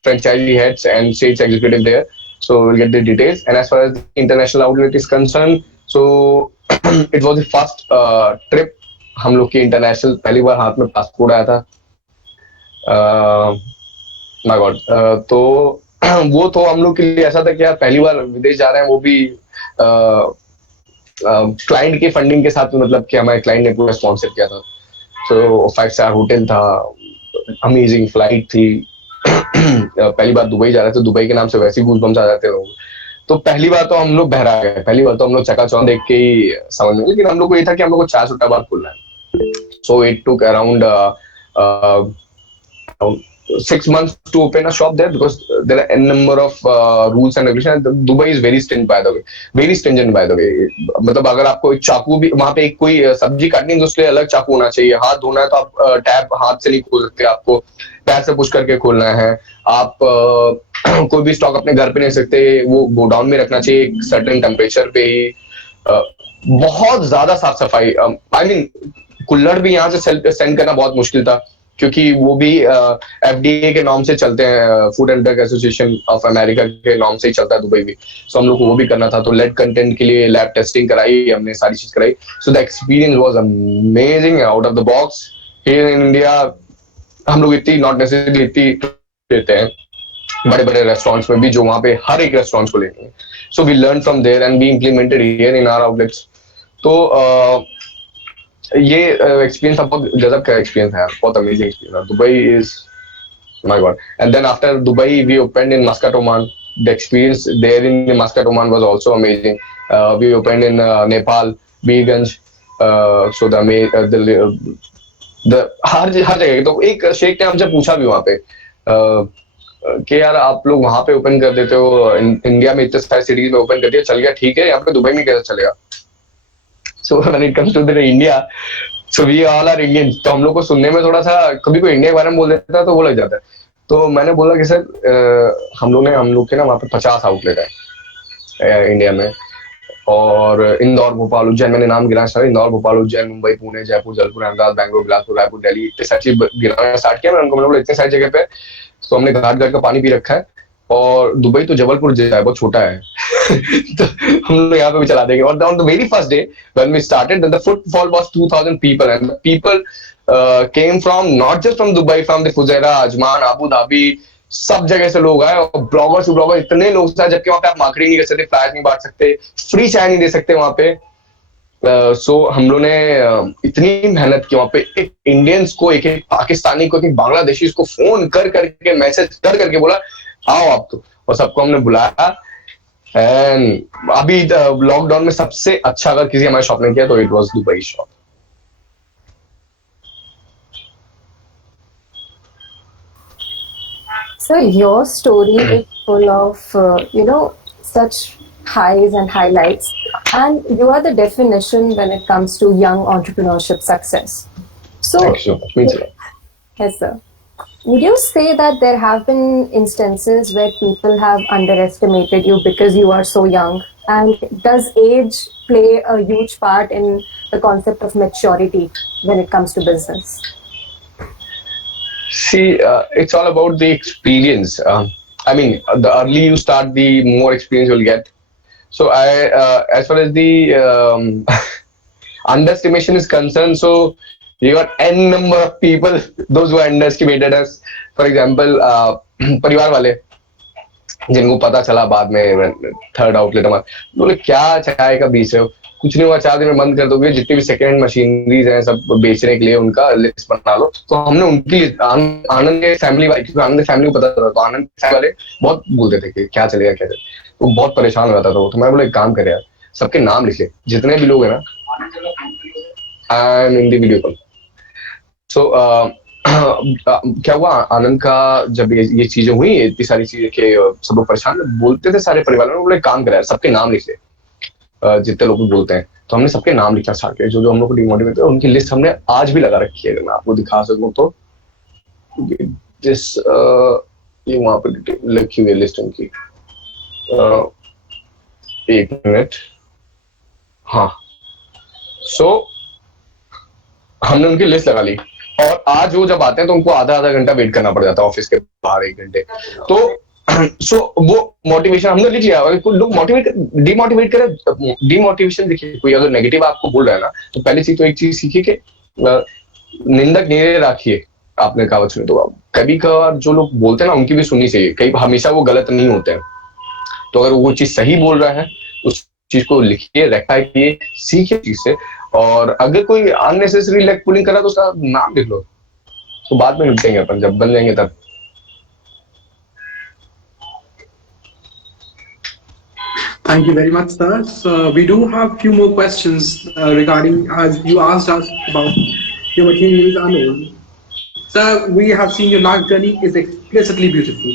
franchisee heads and sales executive there. So we'll get the details. And as far as the international outlet is concerned, so it was the first trip. हम लोग की इंटरनेशनल पहली बार हाथ में पासपोर्ट आया था। My God, तो वो तो हम लोग के लिए ऐसा था कि यार पहली बार विदेश जा रहे हैं, वो भी क्लाइंट के फंडिंग के साथ, मतलब कि हमारे क्लाइंट ने पूरा स्पॉन्सर किया था। तो 5 स्टार होटल था, अमेजिंग फ्लाइट थी। पहली बार दुबई जा रहे थे, दुबई के नाम से वैसे ही गूज़बम्स आ जाते हैं लोग। तो पहली बार तो हम लोग बहरा गए, पहली बार तो हम लोग चकाचौंध देख के ही समझ में, लेकिन हम लोग को ये था कि हम लोग को 4 सुट्टा बार खोलना है। So it took around 6 months to open a shop there because there are n number of rules and regulations. Dubai is very stringent by the way, very stringent by the way. मतलब अगर आपको एक चाकू भी वहाँ पे, एक कोई सब्जी काटनी है तो उसके लिए अलग चाकू होना चाहिए। हाथ धोना है तो आप टैप हाथ से नहीं खोल सकते, आपको पैर से पुश करके खोलना है। आप कोई भी स्टॉक अपने घर पे नहीं सकते, वो गोडाउन में रखना चाहिए एक सर्टेन टेम्परेचर पे ही। बहुत ज्यादा साफ सफाई, आई मीन कुल्हड़ भी यहाँ से सेंड करना बहुत मुश्किल था, क्योंकि वो भी FDA के नाम से चलते हैं, food and drug association of America के नाम से ही चलता है दुबई भी। सो हम लोग को वो भी करना था, तो लेड कंटेंट के लिए लैब टेस्टिंग कराई हमने, सारी चीज कराई। So the experience was amazing, out of the box. Here in India हम लोग इतनी नॉट नेसेसरली इतनी देते हैं बड़े बड़े रेस्टोरेंट्स में भी, जो वहाँ पे हर एक रेस्टोरेंट को लेते हैं। So we learn from there and we implemented here in our outlets. तो ये एक्सपीरियंस बहुत गजब का एक्सपीरियंस है, बहुत amazing experience. Dubai is my God. And then after Dubai we opened in Muscat, Oman. The experience there in Muscat, Oman was also amazing. We opened in Nepal, Birgunj. So the हर जगह। तो एक शेख ने हमसे पूछा भी वहाँ पे कि यार आप लोग वहाँ पे ओपन कर देते हो, इंडिया में इतने सारे सिटीज में ओपन कर दिया, चल गया ठीक है, यहाँ पे दुबई में कैसे चलेगा? So when it comes to the India, so we all are Indians. तो हम लोग को सुनने में थोड़ा सा, कभी कोई इंडिया के बारे में बोल देता है तो वो लग जाता है। तो मैंने बोला कि सर हम लोग के ना वहाँ पे 50 आउटलेट है इंडिया में, और इंदौर, भोपाल, उज्जैन, मैंने नाम गिना स्टार्ट, इंदौर, भोपाल, उज्जैन, मुंबई, पुणे, जयपुर, जलपुर, अहमदाबाद, बैंगलोर, बिलासपुर, रायपुर, दिल्ली, इतने सारी चीज गिनाना स्टार्ट किया। मैंने बोला इतने सारी जगह पे तो हमने घाट का पानी पी रखा है, और दुबई तो जबलपुर जैसा है, बहुत छोटा है। तो हम लोग यहाँ पे भी चला देंगे। और on the very first day when we started, the footfall was 2000 people, and people came from not just from Dubai, from the Fujairah, Ajman, Abu Dhabi, सब जगह से लोग आए। और ब्लॉगर इतने लोग थे, जबकि वहाँ पे आप मार्केटिंग नहीं कर सकते, फ्लैश नहीं बांट सकते, फ्री चाय नहीं दे सकते वहाँ पे। सो हम लोग ने इतनी मेहनत की वहाँ पे, एक इंडियंस को, एक पाकिस्तानी को, एक बांग्लादेशी को फोन कर करके, मैसेज कर करके बोला आओ आप तो, और सबको हमने बुलाया। एंड अभी लॉकडाउन में सबसे अच्छा अगर किसी हमारे शॉप ने किया तो it was Dubai shop. So your story is full of such highs and highlights, and you are the definition when it comes to young entrepreneurship success. So Thank you so much. Means a lot. yes sir, would you say that there have been instances where people have underestimated you because you are so young? And does age play a huge part in the concept of maturity when it comes to business? See, it's all about the experience. I mean, the early you start, the more experience you'll get. So as far as the underestimation is concerned, so you got n number of people, those who underestimated us. For example, परिवार वाले जिनको पता चला बाद में, third outlet हमारा, बोले क्या चाय का बीच है, कुछ नहीं हुआ, 4 दिन में बंद कर दोगे, जितनी भी सेकेंड हैंड मशीनरीज हैं सब बेचने के लिए उनका लिस्ट बना लो। तो हमने उनकी आनंद के फैमिली वाले, क्योंकि आनंद फैमिली को पता था, तो आनंद वाले बहुत बोलते थे कि क्या चलेगा क्या चलेगा, वो बहुत परेशान हो जाता था। तो मैं बोला एक काम करे यार, सबके नाम लिख ले, जितने भी लोग हैं ना, I am in the video call. So क्या हुआ, आनंद का जब ये चीजें हुई, इतनी सारी चीजें के सब लोग परेशान बोलते थे, सारे परिवार में बोले काम करे सबके नाम लिख ले, जितने लोग बोलते हैं। तो हमने सबके नाम लिखना स्टार्ट किया, जो जो हम लोग को डिमोटिवेट थे, उनकी लिस्ट हमने आज भी लगा रखी है। अगर मैं आपको दिखा सकूं तो जिस ये वहां पर लिखी हुई लिस्ट उनकी, एक मिनट, हाँ। सो हमने उनकी लिस्ट लगा ली, और आज वो जब आते हैं तो उनको आधा घंटा वेट करना पड़ जाता है ऑफिस के बाहर, 1 घंटे। तो वो मोटिवेशन हमने लिख लिया। अगर कोई लोग डिमोटिवेट करे, डिमोटिवेशन देखिए, कोई अगर नेगेटिव आपको बोल रहा है ना, तो पहली चीज तो एक चीज सीखिए कि निंदक नहीं राखिए। आपने कहावत सुनी तो कभी कभार जो लोग बोलते हैं ना, उनकी भी सुननी चाहिए, कई हमेशा वो गलत नहीं होते हैं। तो अगर वो चीज सही बोल रहा है, उस चीज को लिखिए, रेक्टिफाई कीजिए, सीखिए चीज से। और अगर कोई अननेसेसरी लेग पुलिंग करा तो उसका नाम लिख लो, तो बाद में निपटेंगे अपन, जब बन जाएंगे तब। Thank you very much, sir. So we do have few more questions regarding, as you asked us about your materials unknown. Sir, we have seen your life journey is explicitly beautiful.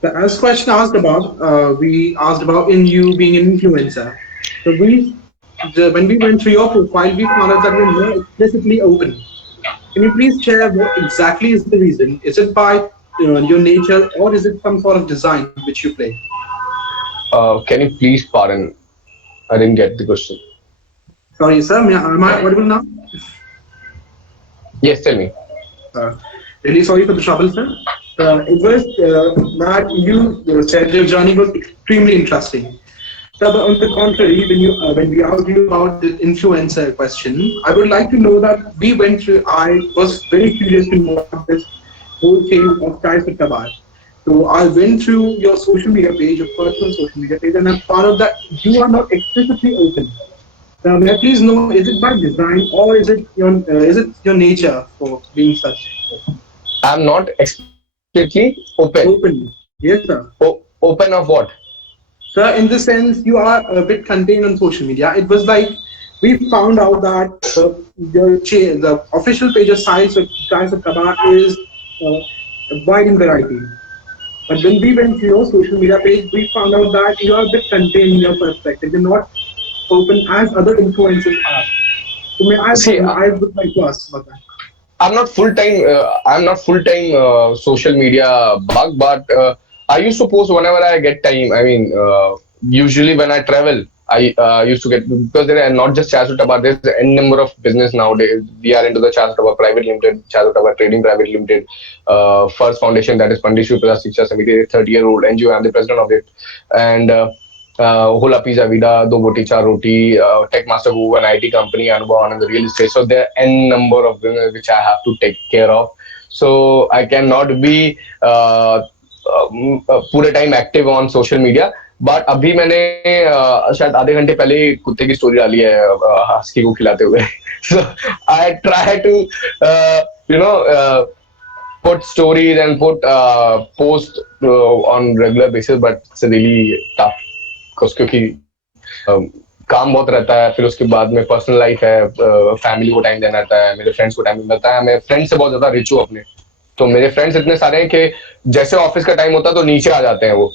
The as question asked about, we asked about in you being an influencer. So when we went through your profile, we found out that you're more explicitly open. Can you please share what exactly is the reason? Is it by your nature, or is it some sort of design which you play? Can you please pardon? I didn't get the question. Sorry, sir. Am I audible now? Yes, tell me. Really sorry for the trouble, sir. It was that you said your journey was extremely interesting. Sir, but on the contrary, when we asked you about the influencer question, I would like to know that we went through. I was very curious to know about this whole thing of Chai Sutta Baat. So I went through your social media page, your personal social media page, and I found out that you are not explicitly open. Now, may I please know, is it by design, or is it your nature for being such? I'm not explicitly open. Open. Yes, sir. Open of what? Sir, in the sense you are a bit contained on social media. It was like we found out that the official page of Chai Sutta Baat is wide in variety. But when we went to your social media page, we found out that you are a bit contained in your perspective. You're not open as other influencers are. So I would like to ask about that. I'm not full time social media bug, but I used to post whenever I get time. I mean, usually when I travel, I used to get, because there are not just Chai Sutta Baat, there's n number of business nowadays. We are into the Chai Sutta Baat Private Limited, Chai Sutta Baat Trading Private Limited, First Foundation, that is Pandit Shri Prasad Shiksha Samiti, 30-year-old NGO. I'm the president of it. And Hola Pizza Vida, Do Boti Char Roti, Tech Master Guru, an IT company, Anubhav Anand Real Estate. So there are n number of business which I have to take care of. So I cannot be पूरे time active on social media. But अभी मैंने शायद आधे घंटे पहले कुत्ते की स्टोरी डाली है हस्की को खिलाते हुए। So I try to put stories and put post on regular basis, but it's really tough क्योंकि काम बहुत रहता है, फिर उसके बाद में पर्सनल लाइफ है, फैमिली को टाइम देना रहता है, मेरे फ्रेंड्स को टाइम देना रहता है। मैं फ्रेंड्स से बहुत ज्यादा रिच हूँ अपने, तो मेरे फ्रेंड्स इतने सारे हैं कि जैसे ऑफिस का टाइम होता है तो नीचे आ जाते हैं, वो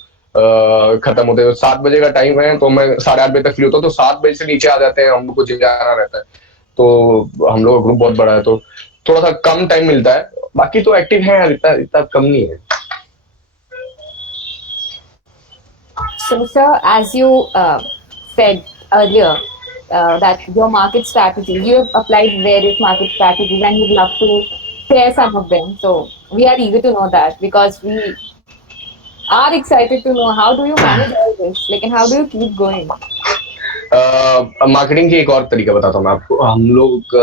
खत्म होते हैं। 7 बजे का टाइम है तो मैं 8:30 बजे तक फ्री होता हूँ, तो 7 बजे से नीचे आ जाते हैं। हम लोग को जिम जाना रहता है, तो हम लोग का ग्रुप बहुत बड़ा है, तो थोड़ा सा कम टाइम मिलता है। बाकी तो एक्टिव है, इतना कम नहीं है। So, sir, as you said earlier, that your market strategy, you have applied various market strategies, and you'd love to share some of them. So, we are eager to know that, because we are excited to know how do you manage all this, like, and how do you keep going? Marketing की एक और तरीका बताता हूँ मैं आपको। हम लोग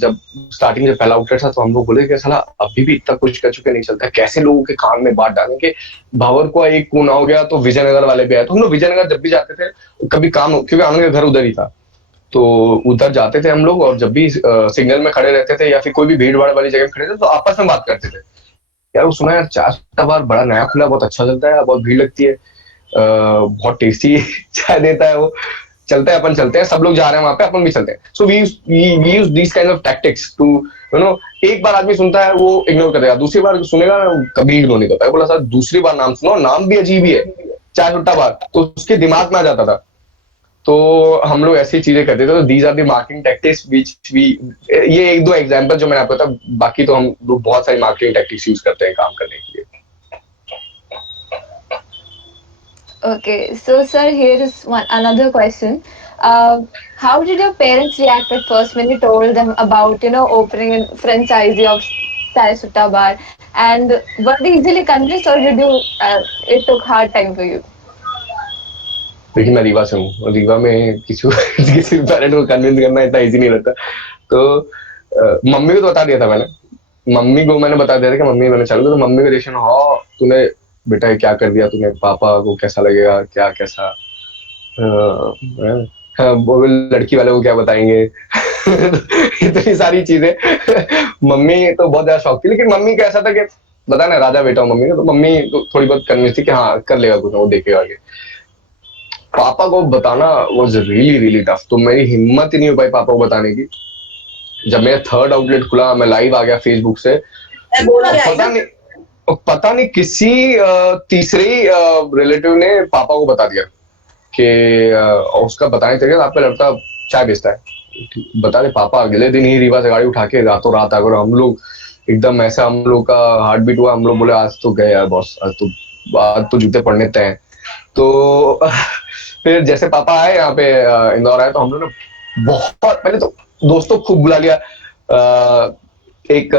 जब स्टार्टिंग में पहला आउटलेट था तो हम लोग बोले कि साला अभी भी इतना कुछ कर चुके नहीं चलता, कैसे लोगों के कान में बात डालें कि भावर को एक कोना हो गया तो विजयनगर वाले भी आए। तो हम लोग विजयनगर जब भी जाते थे कभी काम, क्योंकि आनंद का घर उधर ही था, तो उधर जाते थे हम लोग, और जब भी सिग्नल में खड़े रहते थे या फिर कोई भी भीड़ भाड़ वाली जगह में खड़े थे तो आपस में बात करते थे, यार वो सुना यार चाय सुट्टा बार बड़ा नया खुला, बहुत अच्छा चलता है, बहुत भीड़ लगती है, बहुत टेस्टी चाय देता है वो, चलते हैं अपन, चलते हैं, सब लोग जा रहे हैं वहां पे, अपन भी चलते हैं। So we use these kind of tactics to एक बार आदमी सुनता है वो इग्नोर कर देगा, दूसरी बार सुनेगा कभी इग्नोर नहीं करता है, बोला सर दूसरी बार नाम सुनो, नाम भी अजीब ही है चाय सुट्टा बार, तो उसके दिमाग में आ जाता था। तो हम लोग ऐसी चीजें करते थे। तो these are the marketing tactics which we, ये एक दो एग्जांपल जो मैंने आपको बताया, बाकी तो हम लोग बहुत सारी मार्केटिंग टैक्टिक्स यूज करते हैं काम करने के लिए। Okay, so sir, here is another question. How did your parents react at first when you told them about, opening a franchisee of Chai Sutta Bar? And were they easily convinced, or did you? It took hard time for you? देखिए मैं रीवा से हूँ, और रीवा में किसी पेरेंट को कन्विंस करना इतना इजी नहीं रहता। तो मम्मी को तो बता दिया था मैंने, मम्मी को मैंने बता दिया था कि मम्मी मैंने चालू, तो मम्मी का रिएक्शन, हाँ तूने बेटा क्या कर दिया तूने, पापा को कैसा लगेगा, क्या कैसा, वो लड़की वाले को क्या बताएंगे इतनी सारी चीजें मम्मी तो बहुत ज्यादा शौक थी, लेकिन मम्मी का ऐसा था कि बता ना राजा बेटा हूँ मम्मी का, तो मम्मी तो थोड़ी बहुत कन्विंस थी कि हाँ कर लेगा कुछ, वो देखेगा आगे। पापा को बताना वाज रियली रियली टफ, तो मेरी हिम्मत ही नहीं हो पाई पापा को बताने की। जब मेरा थर्ड आउटलेट खुला, मैं लाइव आ गया फेसबुक से, पता नहीं किसी तीसरे रिलेटिव ने पापा को बता दिया कि उसका बताने चलिए आपका लड़का चाय बेचता है। बता दे पापा अगले दिन ही रीवा से गाड़ी उठा के रातों रात आकर, हम लोग एकदम ऐसा, हम लोग का हार्ट बीट हुआ, हम लोग बोले आज तो गए यार बॉस, आज तो जूते पड़ने तय हैं। तो फिर जैसे पापा आए यहाँ पे इंदौर आए, तो हम लोग ने बहुत पहले तो दोस्तों खूब बुला लिया, एक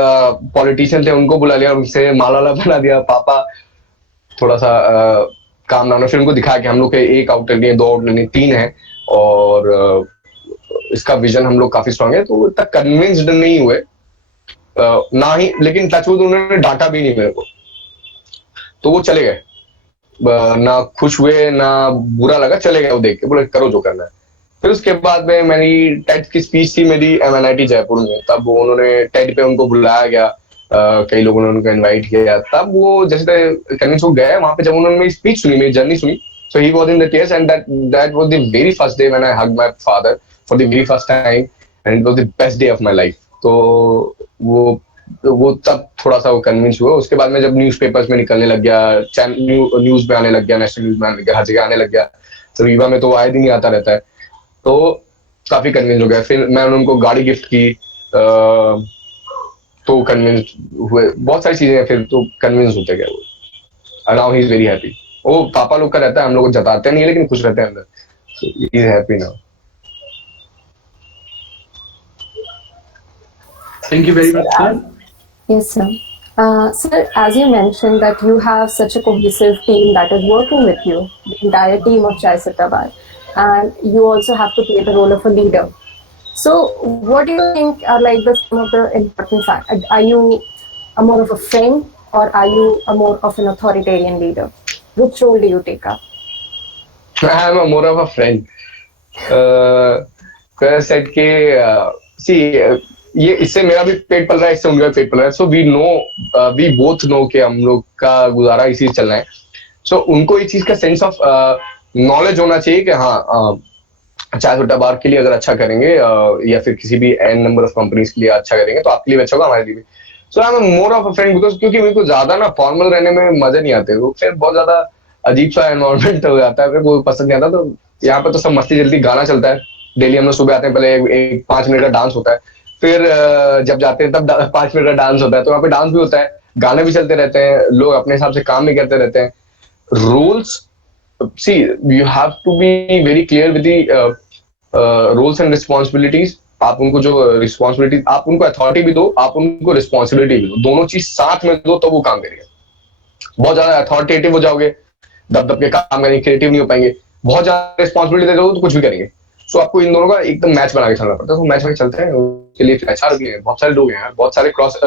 पॉलिटिशियन थे उनको बुला लिया, उनसे माला बना दिया, पापा थोड़ा सा काम ना, फिर उनको दिखाया कि हम लोग के एक आउटलेट नहीं है, दो आउटलेट नहीं, 3 है, और इसका विजन हम लोग काफी स्ट्रांग है। तो इतना कन्विंस्ड नहीं हुए ना ही, लेकिन टचवुड उन्होंने डांटा भी नहीं मेरे को, तो वो चले गए, ना खुश हुए ना बुरा लगा, चले गए वो देख के, बोले करो जो करना है। फिर उसके बाद में मेरी टेट की स्पीच थी मेरी MNIT जयपुर में, तब वो उन्होंने टेट पे उनको बुलाया गया, कई लोगों ने उनको इनवाइट किया, तब वो जैसे कन्विंस हो गए वहां पे, जब उन्होंने मेरी स्पीच सुनी, मेरी जर्नी सुनी, so he was in the tears, and that was the very first day when I hugged my father for the very first time, and it was the best day of my life. तो वो तब थोड़ा सा वो कन्विंस हुआ। उसके बाद में जब न्यूज़पेपर्स में निकलने लग गया, न्यूज में आने लग गया, नेशनल न्यूज में आने लग गया, हर जगह आने लग गया, तो रीवा में तो आए दिन ही आता रहता है, तो काफी कन्विंस हो गया। फिर मैंने उनको गाड़ी गिफ्ट की, तो कन्विंस हुए, बहुत सारी चीजें हैं, फिर तो कन्विंस होते गए वो, and now he is very happy। वो पापा लोग का रहता है, हम लोग को जताते नहीं है, लेकिन खुश रहते हैं अंदर, so he is happy now। Thank you very much, sir. Yes, sir. Sir, as you mentioned that you have such a cohesive team that is working with you, the entire team of Chai Sutta Bar, and you also have to play the role of a leader. So, what do you think are like some of the important factors? Are you more of a friend, or are you more of an authoritarian leader? Which role do you take up? I am more of a friend. said कि see, ये इससे मेरा भी पेट पल रहा है, इससे उनका भी पेट पल रहा है, सो वी बोथ नो कि हम लोग का गुजारा इसी से चलना है। सो उनको इस चीज का सेंस ऑफ नॉलेज होना चाहिए कि हाँ चाय सुट्टा बार के लिए अगर अच्छा करेंगे, या फिर किसी भी एन नंबर ऑफ कंपनीज के लिए अच्छा करेंगे, तो आपके लिए अच्छा होगा, हमारे लिए भी। So I am more of a friend, because क्योंकि मेरे को ज्यादा ना फॉर्मल रहने में मजे नहीं आते, वो फिर बहुत ज्यादा अजीब सा एनवायरमेंट हो जाता है, मेरे को पसंद नहीं आता। तो यहाँ पे तो सब मस्ती जल्दी, गाना चलता है डेली, हम लोग सुबह आते हैं, पहले एक 5 मिनट का डांस होता है, फिर जब जाते हैं तब 5 मिनट का डांस होता है, तो वहाँ पे डांस भी होता है, गाने भी चलते रहते हैं, लोग अपने हिसाब से काम भी करते रहते हैं। Rules, see you have to be very clear with the roles and responsibilities. आप उनको जो रिस्पॉन्सिबिलिटी, आप उनको अथॉरिटी भी दो, आप उनको रिस्पॉन्सिबिलिटी भी दो, दोनों चीज साथ में दो, तो वो काम करेंगे। बहुत ज्यादा अथॉरिटेटिव हो जाओगे, दब के काम करेंगे, क्रिएटिव नहीं हो पाएंगे। बहुत ज्यादा रिस्पॉन्सिबिलिटी दे दो तो कुछ भी करेंगे। सो आपको इन दोनों का एकदम मैच बना के चलना पड़ता है। तो मैच बना के चलते हैं, उसके लिए HR भी है, बहुत सारे लोग हैं, बहुत सारे क्रॉस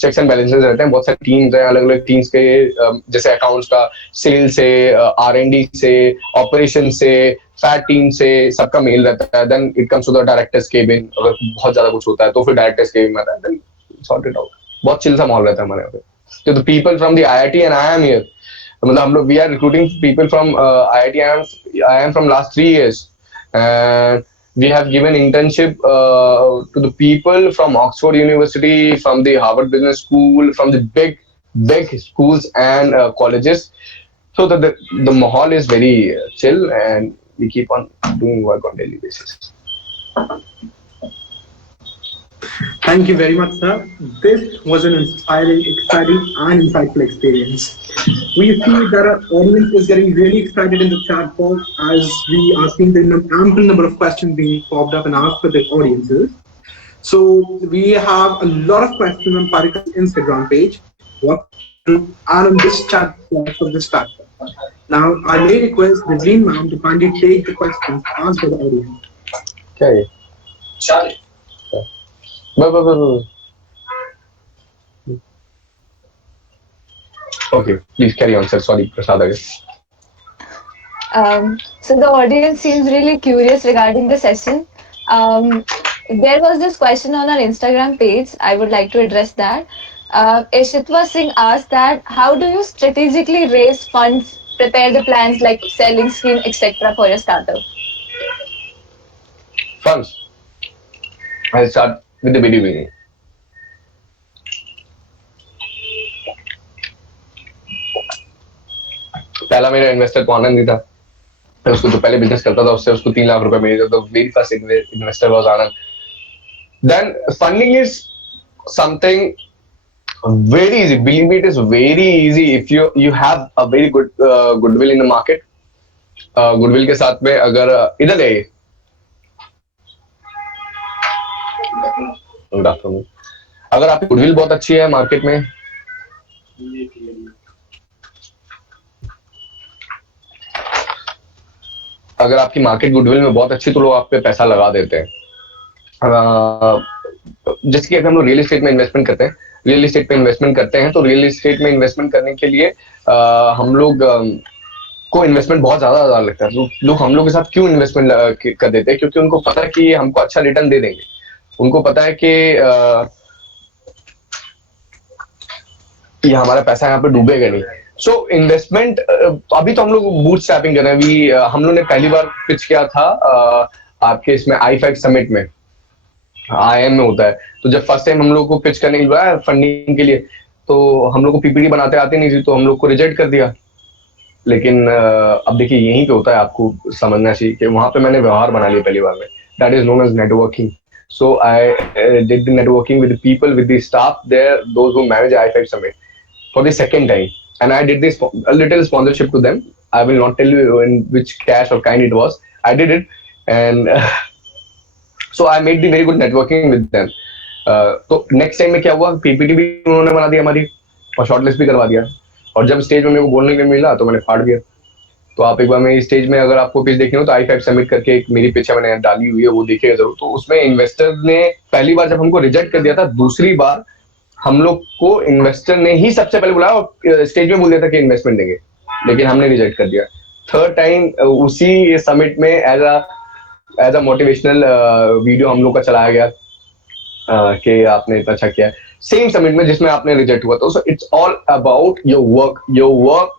चेक्स एंड बैलेंसेस रहते हैं, बहुत सारी टीम्स हैं, अलग अलग टीम्स के, जैसे अकाउंट्स का, सेल्स से, R&D से, ऑपरेशन से, फैट टीम से सबका मेल रहता है, then it comes to the directors cabin, अगर बहुत ज्यादा कुछ होता है तो फिर डायरेक्टर्स केबिन में आता है, देन सॉर्ट इट आउट। बहुत चिल सा माहौल रहता है हमारे यहाँ पे। तो the people from the IIT and I am here, मतलब हम लोग we are recruiting people from IIT, I am from last 3 years and we have given internship to the people from Oxford University, from the Harvard Business School, from the big schools and colleges, so that the mahal is very chill and we keep on doing work on daily basis. Thank you very much, sir. This was an inspiring, exciting, and insightful experience. We see that our audience is getting really excited in the chat box as we are seeing the ample number of questions being popped up and asked for the audiences. So we have a lot of questions on Parika's Instagram page, and on this chat box of this platform. Now, I may request the Green Ma'am to kindly take the questions asked by the audience. Okay. Charlie. Okay, please carry on, sir. Sorry, Prasad again. So the audience seems really curious regarding the session. There was this question on our Instagram page. I would like to address that. Ishitwa Singh asked that how do you strategically raise funds, prepare the plans like selling scheme, etc. for your startup? Funds. I'll start with the very beginning. पहला मेरा इन्वेस्टर तो आनंद ही था, मैं उसको जो पहले बिजनेस करता था उससे उसको 3 लाख रुपए मिले थे, तो very first investor was Anand. Then funding is something very easy, believe me, it is very easy if you have a very good goodwill in the market. Goodwill के साथ में अगर इधर है गुड आफ्टरनून, अगर आपकी गुडविल बहुत अच्छी है मार्केट में, अगर आपकी मार्केट गुडविल में बहुत अच्छी, तो लोग आप पे पैसा लगा देते हैं. जैसे कि अगर हम लोग रियल एस्टेट में इन्वेस्टमेंट करते हैं, तो रियल एस्टेट में इन्वेस्टमेंट करने के लिए हम लोग को इन्वेस्टमेंट बहुत ज्यादा लगता है. लोग हम लोग के साथ क्यों इन्वेस्टमेंट कर देते हैं? क्योंकि उनको पता है कि ये हमको अच्छा रिटर्न दे देंगे. उनको पता है कि ये हमारा पैसा यहाँ पे डूबेगा नहीं. सो इन्वेस्टमेंट अभी तो हम लोग बूटस्ट्रैपिंग कर रहे हैं. हम लोग ने पहली बार पिच किया था आपके इसमें i5 समिट में, IIM में होता है. तो जब फर्स्ट टाइम हम लोग को पिच करने के लिए फंडिंग के लिए, तो हम लोग को PPT बनाते आते नहीं थी, तो हम लोग को रिजेक्ट कर दिया. लेकिन अब देखिए यहीं पे होता है, आपको समझना चाहिए कि वहां पे मैंने व्यवहार बना लिया पहली बार में. That is known as networking. So I did the networking with the people, with the staff there, those who manage i5 Summit for the second time, and I did this a little sponsorship to them. I will not tell you in which cash or kind it was. I did it, and so I made the very good networking with them. तो next time में क्या हुआ, PPT भी उन्होंने बना दिया हमारी और शॉर्टलिस्ट भी करवा दिया, और जब स्टेज में मेरे को बोलने के मिला तो मैंने फाड़ दिया. तो आप एक बार मेरी स्टेज में अगर आपको पिच देखनी हो तो i5 समिट करके एक मेरी पिच मैंने डाली हुई है, वो देखिएगा जरूर. तो उसमें इन्वेस्टर ने पहली बार जब हमको रिजेक्ट कर दिया था, दूसरी बार हम लोग को इन्वेस्टर ने ही सबसे पहले बुलाया और स्टेज में बोल दिया था कि इन्वेस्टमेंट देंगे, लेकिन हमने रिजेक्ट कर दिया. थर्ड टाइम उसी समिट में एज अ मोटिवेशनल वीडियो हम लोग का चलाया गया कि आपने इतना अच्छा किया, सेम समिट में जिसमें आपने रिजेक्ट हुआ. तो it's all about your work.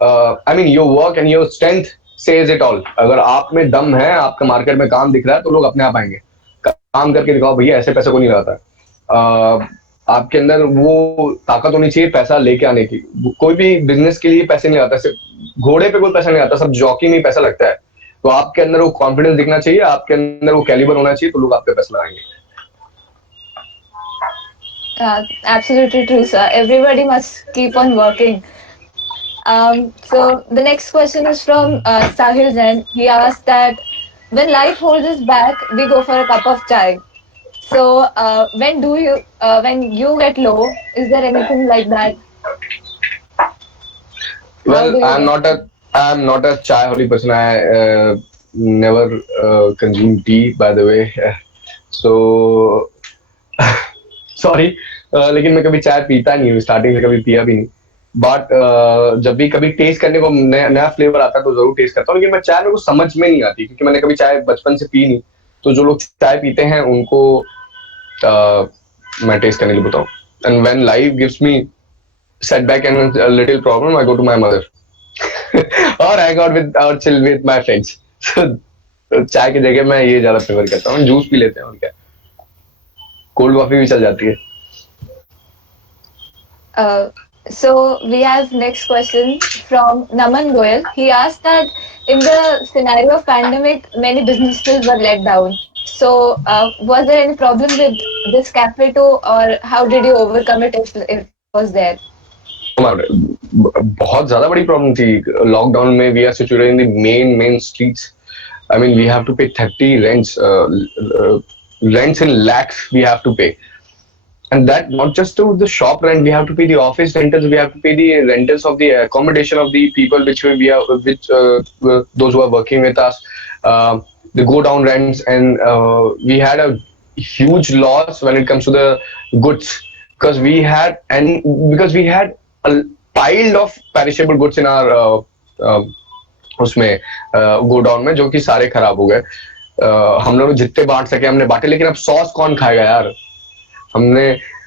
I mean your work and your strength says it all. अगर आप में दम है, आपका मार्केट में काम दिख रहा है, तो लोग अपने आप आएंगे. काम करके दिखाओ भैया, ऐसे पैसे को नहीं लगाता. आपके अंदर वो ताकत होनी चाहिए पैसा लेके आने की. कोई भी बिजनेस के लिए पैसे नहीं आता, सिर्फ घोड़े पे कोई पैसा नहीं आता, सब जॉकी में पैसा लगता है. तो आपके अंदर वो कॉन्फिडेंस दिखना चाहिए, आपके अंदर वो कैलिबर होना चाहिए, तो लोग आप पे पैसा लगाएंगे. Absolutely true, sir. Everybody must keep on working. So the next question is from Sahil Jain. He asked that when life holds us back, we go for a cup of chai. So when you get low, is there anything like that? Well, I'm not a chai holy person. I never consume tea, by the way. So sorry, लेकिन मैं कभी चाय पीता नहीं हूँ, स्टार्टिंग से कभी पिया भी नहीं. बट जब भी कभी टेस्ट करने को नया फ्लेवर आता है तो जरूर टेस्ट करता हूँ, लेकिन मैं चाय मेरे को समझ में नहीं आती क्योंकि मैंने कभी चाय बचपन से पी नहीं। तो जो लोग चाय पीते हैं उनको मैं टेस्ट करने के लिए बताऊँ। And when life gives me setback and a little problem, I go to my mother or hang out with or chill with my friends. So चाय की जगह मैं ये ज्यादा प्रेफर करता हूँ। जूस पी लेते हैं और क्या, कोल्ड कॉफी भी चल जाती है। So we have next question from Naman Goyal. He asked that in the scenario of pandemic, many businesses were let down. So was there any problem with this cafe too, or how did you overcome it if it was there? बहुत ज्यादा बड़ी प्रॉब्लम थी lockdown में। We are situated in the main streets. I mean we have to pay 30 rents in lakhs we have to pay, and that not just to the shop rent, we have to pay the office rentals, we have to pay the rentals of the accommodation of the people which those who are working with us, the go down rents, and we had a huge loss when it comes to the goods because we had a pile of perishable goods in our उसमें go down में, जो कि सारे खराब हो गए। हम लोग जितने बांट सके हमने बांटे, लेकिन अब सॉस कौन खाएगा यार। हमने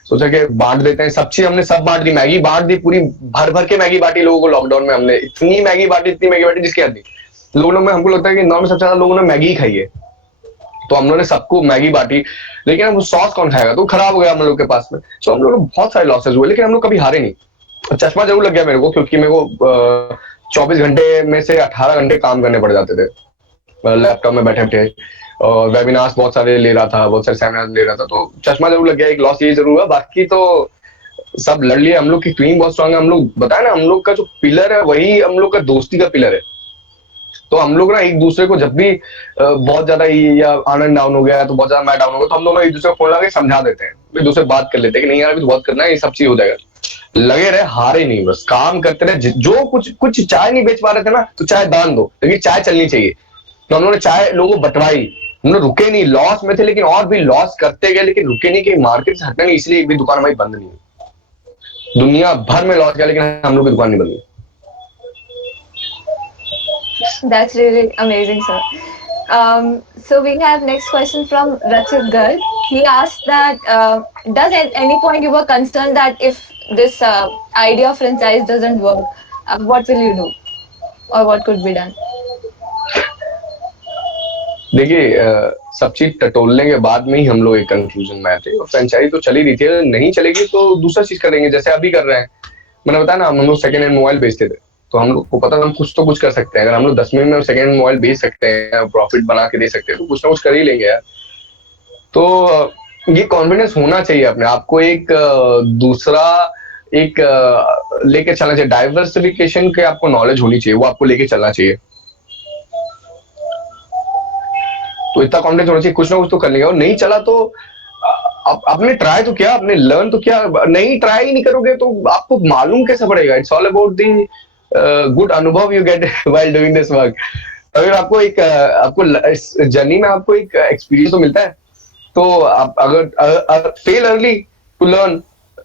सोचा कि बांट देते हैं सब चीज, हमने सब बांट दी। मैगी बांट दी, पूरी भर के मैगी बांटी लोगों को लॉकडाउन में। हमने इतनी मैगी बांटी जिसकी हद नहीं। लोगों में हमको लगता है कि नॉर्मल सबसे ज्यादा लोगों ने मैगी खाई है, तो हम लोगों ने सबको मैगी बांटी, लेकिन अब वो सॉस कौन खाएगा, तो खराब हो गया हम लोग के पास में। सो हम लोग को बहुत सारे लॉसेस हुए, लेकिन हम लोग कभी हारे नहीं। चश्मा जरूर लग गया मेरे को, क्योंकि मेरे को 24 घंटे में से 18 घंटे काम करने पड़ जाते थे लैपटॉप में बैठे थे, और वेबिनार्स बहुत सारे ले रहा था, बहुत सारे सेमिनार्स ले रहा था, तो चश्मा जरूर लग गया। एक लॉस ये जरूर हुआ, बाकी तो सब लड़ लिए। हम लोग की टीम बहुत स्ट्रांग है। हम लोग बताया ना, हम लोग का जो पिलर है वही हम लोग का दोस्ती का पिलर है। तो हम लोग ना एक दूसरे को जब भी बहुत ज्यादा या आनंद डाउन हो गया, तो बहुत ज्यादा मैं डाउन हो गया, तो हम लोग एक दूसरे को फोन लगा के समझा देते हैं, एक दूसरे बात कर लेते हैं कि नहीं यार अभी तो बहुत करना है, ये सब चीज हो जाएगा। लगे रहे, हारे नहीं, बस काम करते रहे। जो कुछ चाय नहीं बेच पा रहे थे ना, तो चाय दान दो, लेकिन चाय चलनी चाहिए। तो हम लोगों ने चाय लोगों को बंटवाई। हम लोग रुके नहीं, लॉस में थे लेकिन और भी लॉस करते गए, लेकिन रुके नहीं कि मार्केट से हटना नहीं, इसलिए एक भी दुकान हमारी बंद नहीं हुई। दुनिया भर में लॉस गया, लेकिन हम लोग की दुकान नहीं बंद हुई। That's really amazing, sir. So we have next question from Rachit Garg. He asked that does at any point you were concerned that if this idea of franchise doesn't work, what will you do, or what could be done? देखिए, सब चीज टटोलने के बाद में ही हम लोग एक कंक्लूजन में आए थे। और फ्रेंचाइजी तो चली रही थी, नहीं चलेगी तो दूसरा चीज करेंगे, जैसे अभी कर रहे हैं। मैंने बताया ना, हम लोग सेकेंड हैंड मोबाइल बेचते थे, तो हम लोग को पता था हम कुछ तो कुछ कर सकते हैं। अगर हम लोग 10 मिनट में सेकेंड हैंड मोबाइल बेच सकते हैं, प्रॉफिट बना के दे सकते हैं, तो कुछ ना कुछ कर ही लेंगे यार। तो ये कॉन्फिडेंस होना चाहिए अपने आप को। एक दूसरा एक लेके चलना चाहिए, डाइवर्सिफिकेशन के आपको नॉलेज होनी चाहिए, वो आपको लेके चलना चाहिए। तो इतना कॉन्फिडेंस होना चाहिए, कुछ ना कुछ तो कर लेंगे। और नहीं चला तो आपने ट्राई तो किया, आपने लर्न तो किया। नहीं ट्राई ही नहीं करोगे तो आपको मालूम कैसे पड़ेगा। It's all about the good अनुभव you get while doing this work. अगर आपको इस जर्नी में आपको एक एक्सपीरियंस तो मिलता है, तो आप अगर फेल अर्ली टू लर्न,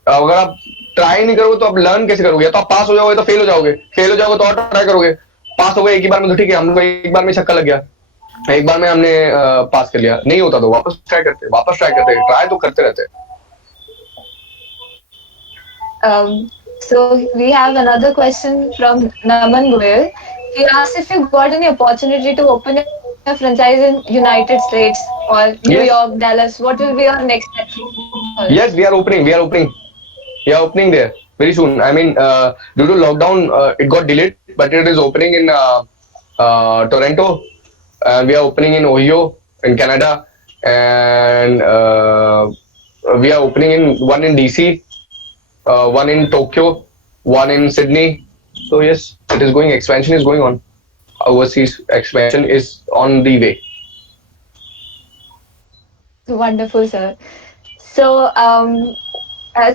अगर आप ट्राई नहीं करोगे तो आप लर्न कैसे करोगे? तो आप पास हो जाओगे तो फेल हो जाओगे, फेल हो जाओगे तो और ट्राई करोगे। पास हो गए एक ही बार में तो ठीक है, हम लोग एक बार में छक्का लग गया, एक बार में हमने पास कर लिया। नहीं होता तो वापस ट्राई करते, ट्राई तो करते रहते। So we have another question from Naman Goyal. He asked if you got any opportunity to open a franchise in United States or New York, Dallas, what will be your next step? Yes, we are opening there very soon. I mean, due to lockdown, it got delayed, but it is opening in Toronto. We are opening in Ohio, in Canada, and we are opening one in DC, one in Tokyo, one in Sydney. So yes, expansion is going on. Overseas expansion is on the way. Wonderful, sir. So,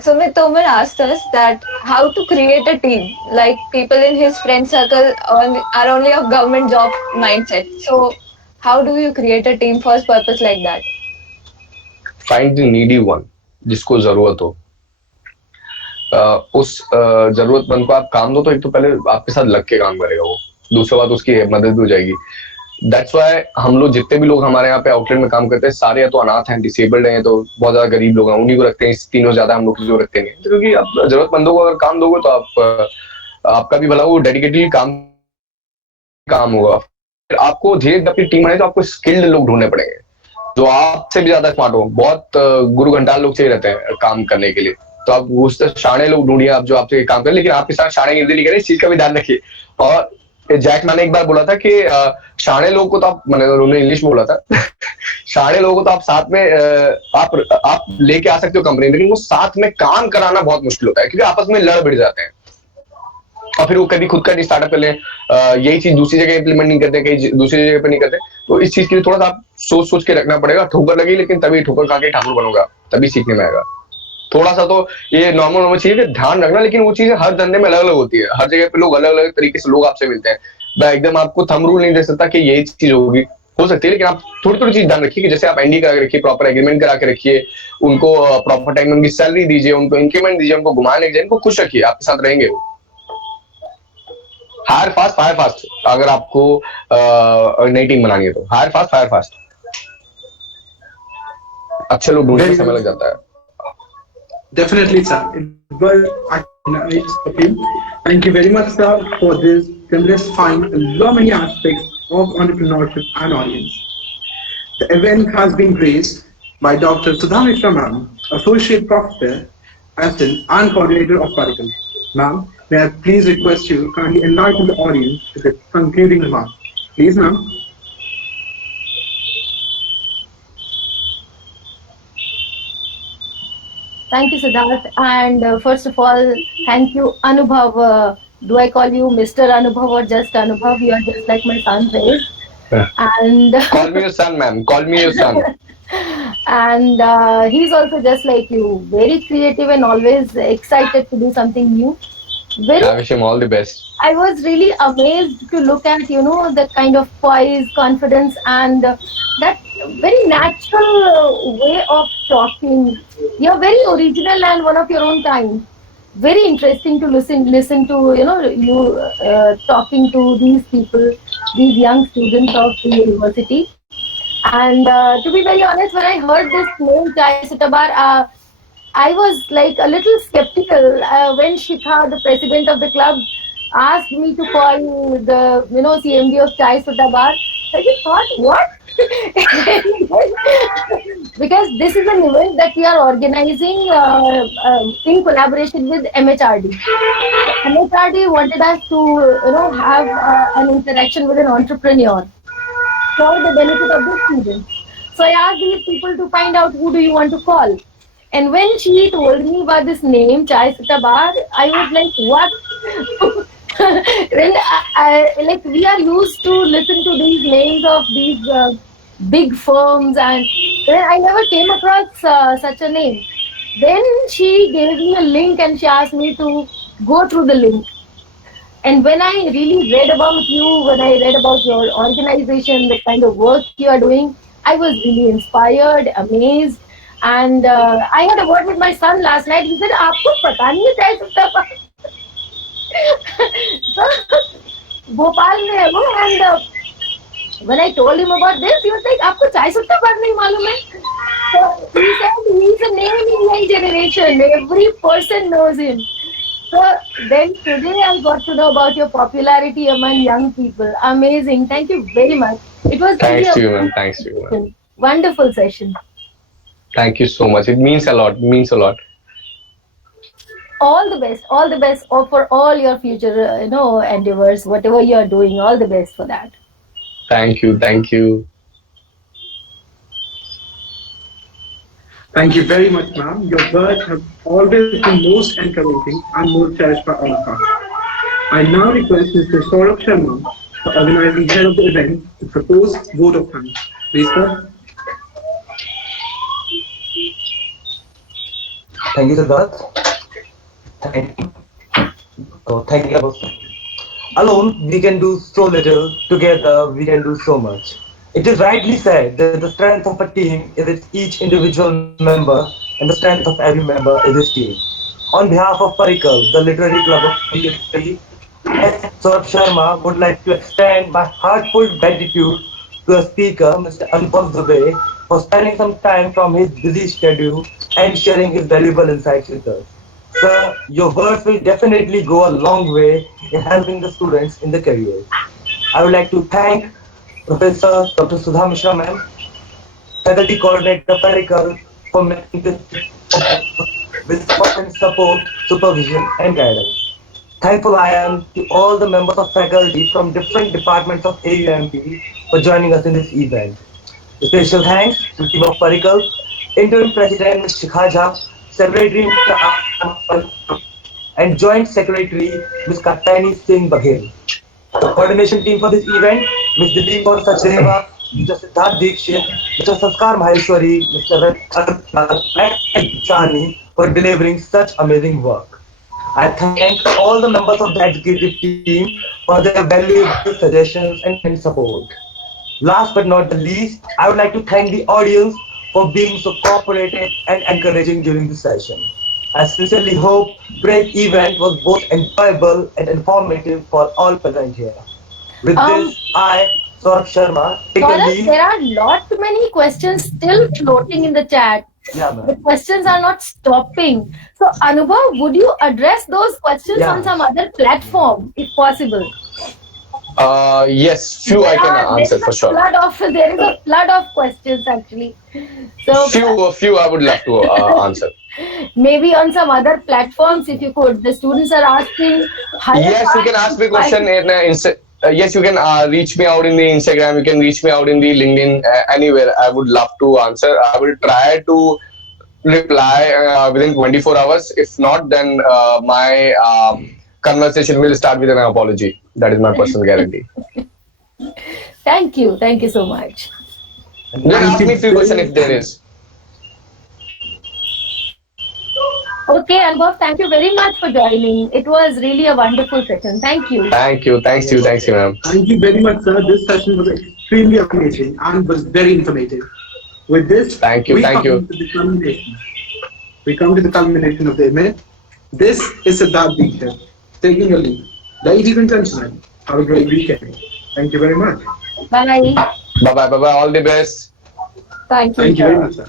Sumit Tomar asked us that how to create a team. Like people in his friend circle are only of government job mindset. So, how do you create a team for a purpose like that? Find the needy one, जिसको जरूरत हो। उस जरूरतमंद को आप काम दो तो एक तो पहले आपके साथ लग के काम करेगा वो, दूसरी बात उसकी मदद भी हो जाएगी. दैट्स वाई हम लोग जितने भी लोग हमारे यहाँ पे आउटलेट में काम करते हैं सारे या तो अनाथ हैं, डिसेबल्ड हैं, तो बहुत ज्यादा गरीब लोग हैं, उन्हीं को रखते हैं. इस तीनों ज्यादा हम लोग किसी को रखते नहीं, क्योंकि आप जरूरतमंदों को अगर काम दोगे तो आप आपका भी भला, वो डेडिकेटली काम होगा. फिर आपको धीरे धीरे अपनी टीम बनाए तो आपको स्किल्ड लोग ढूंढने पड़ेंगे जो आपसे भी ज्यादा स्मार्ट हो. बहुत गुरु घंटाल लोग चाहिए रहते हैं काम करने के लिए, तो आप उससे शाणे लोग ढूंढिए आप जो आपसे काम करें, लेकिन आपके साथ शाणे गिरदी नहीं करें, इस चीज का भी ध्यान रखिए. और जैक मैंने एक बार बोला था कि शाणे लोगों को तो आप, मैंने उन्होंने इंग्लिश में बोला था शाणे लोगों को तो आप साथ में आप लेके आ सकते हो कंपनी, लेकिन वो साथ में काम कराना बहुत मुश्किल होता है क्योंकि आपस में लड़ भिड़ जाते हैं और फिर वो कभी खुद का स्टार्टअप कर ले, यही चीज दूसरी जगह इंप्लीमेंट नहीं करते, कहीं दूसरी जगह पे नहीं करते. तो इस चीज के लिए थोड़ा सा आप सोच सोच के रखना पड़ेगा. ठोकर लगी लेकिन तभी ठोकर खा के ठाकुर बनोगा, तभी सीखने में आएगा. थोड़ा सा तो ये नॉर्मल चीज है, ध्यान रखना, लेकिन वो चीजें हर धंधे में अलग अलग होती है. हर जगह पे लोग अलग अलग तरीके से लोग आपसे मिलते हैं. मैं एकदम आपको थंब रूल नहीं दे सकता कि यही चीज होगी, हो सकती है, लेकिन आप थोड़ी थोड़ी चीज ध्यान रखिए कि जैसे आप एनडी करा के रखिए, प्रॉपर एग्रीमेंट करा के रखिए, उनको प्रॉपर टाइम में उनकी सैलरी दीजिए, उनको इंक्रीमेंट दीजिए, उनको घुमाने दीजिए, उनको खुश रखिए, आपके साथ रहेंगे. हायर फास्ट फायर फास्ट, अगर आपको नई टीम बनानी है तो हायर फास्ट फायर फास्ट. अच्छे लोग ढूंढने में समय लग जाता है. Definitely, sir. It was nice of you. Thank you very much, sir, for this demystifying many aspects of entrepreneurship and audience. The event has been graced by Dr. Sudha Mishra, ma'am, Associate Professor, Assistant and Coordinator of Curriculum. Ma'am, may I please request you to kindly enlighten the audience with the concluding remarks. Please, ma'am. Thank you, Siddharth. And first of all, thank you, Anubhav. Do I call you Mr. Anubhav or just Anubhav? You are just like my son says. And Call me your son, ma'am. Call me your son. and he's also just like you, very creative and always excited to do something new. I wish him all the best. I was really amazed to look at, the kind of poise, confidence, and that very natural way of talking. You're very original and one of your own kind. Very interesting to listen to, you talking to these people, these young students of the university. And to be very honest, when I heard this name, Chai Sutta Bar, I was like a little skeptical when Shikha, the president of the club, asked me to call the CMD of Chai Sutta Bar. I just thought, what? Because this is an event that we are organizing in collaboration with MHRD. MHRD wanted us to have an interaction with an entrepreneur for the benefit of the students. So I asked these people to find out who do you want to call. And when she told me about this name, Chai Sutta Bar, I was like, what? Well, like we are used to listen to these names of these big firms, and I never came across such a name. Then she gave me a link and she asked me to go through the link. And when I really read about you, when I read about your organization, the kind of work you are doing, I was really inspired, amazed. And I had a word with my son last night. He said, "Aapko pata nahi hai Chai Sutta Bar." Bhopal mein hai wo, and when I told him about this, he was like, "Aapko Chai Sutta Bar nahi malum hai?" So he said, he's a name in young generation. Every person knows him. So then today I got to know about your popularity among young people. Amazing. Thank you very much. It was Thanks really to you, man. Thanks to you, man. Wonderful session. Thank you so much. It means a lot. It means a lot. All the best for all your future, endeavors, whatever you are doing. All the best for that. Thank you. Thank you. Thank you very much, ma'am. Your words have always been most encouraging and most cherished by all of us. I now request Mr. Saurabh Sharma, the organizing head of the event, to propose vote of thanks. Please, sir. Thank you, Siddharth. Thank you. Alone, we can do so little. Together, we can do so much. It is rightly said that the strength of a team is its each individual member, and the strength of every member is his team. On behalf of Parikal, the Literary Club of India, Saurabh Sharma would like to extend my heartfelt gratitude to a speaker, Mr. Anupam Dubey, for spending some time from his busy schedule and sharing his valuable insights with us. Sir, your words will definitely go a long way in helping the students in the career. I would like to thank Professor Dr. Sudha Mishra ma'am, Faculty Coordinator Parikal, for making this with important support, supervision, and guidance. Thankful I am to all the members of faculty from different departments of AUMP for joining us in this event. Special thanks to the team of Parikal, Interim President Ms. Shikha Jha, Secretary Mr. and Joint Secretary Ms. Katyayani Singh Baghel. The coordination team for this event, Ms. Dilip Sachdeva, Mr. Siddharth Dikshit, Mr. Sanskar Maheshwari, Mr. and Sani for delivering such amazing work. I thank all the members of the executive team for their valuable suggestions and support. Last but not the least, I would like to thank the audience for being so cooperative and encouraging during the session. I sincerely hope today's event was both enjoyable and informative for all present here. With this, I, Saurabh Sharma, take a Saurabh, leave. there are lot many questions still floating in the chat. Yeah, The ma'am. questions are not stopping. So, Anubhav, would you address those questions Yeah. on some other platform, if possible? Yes, few I can answer for sure. There is a flood of questions actually. So, Few I would love to answer. maybe on some other platforms, if you could. The students are asking. Yes, you can ask me question in yes, you can reach me out in the Instagram. You can reach me out in the LinkedIn. Anywhere, I would love to answer. I will try to reply within 24 hours. If not, then my conversation will start with an apology. That is my personal guarantee. Thank you so much. Just ask me few questions if there is. Okay, Anubhav, thank you very much for joining. It was really a wonderful session. Thank you. Thank you, thanks you, ma'am. Thank you very much, sir. This session was extremely amazing and was very informative. With this, Thank you. We come to the culmination of the event. This is Siddharth Dikshit taking a leave. Ladies and gentlemen, have a great weekend. Thank you very much. Bye. Bye bye. All the best. Thank you. Thank you very sir. much, sir.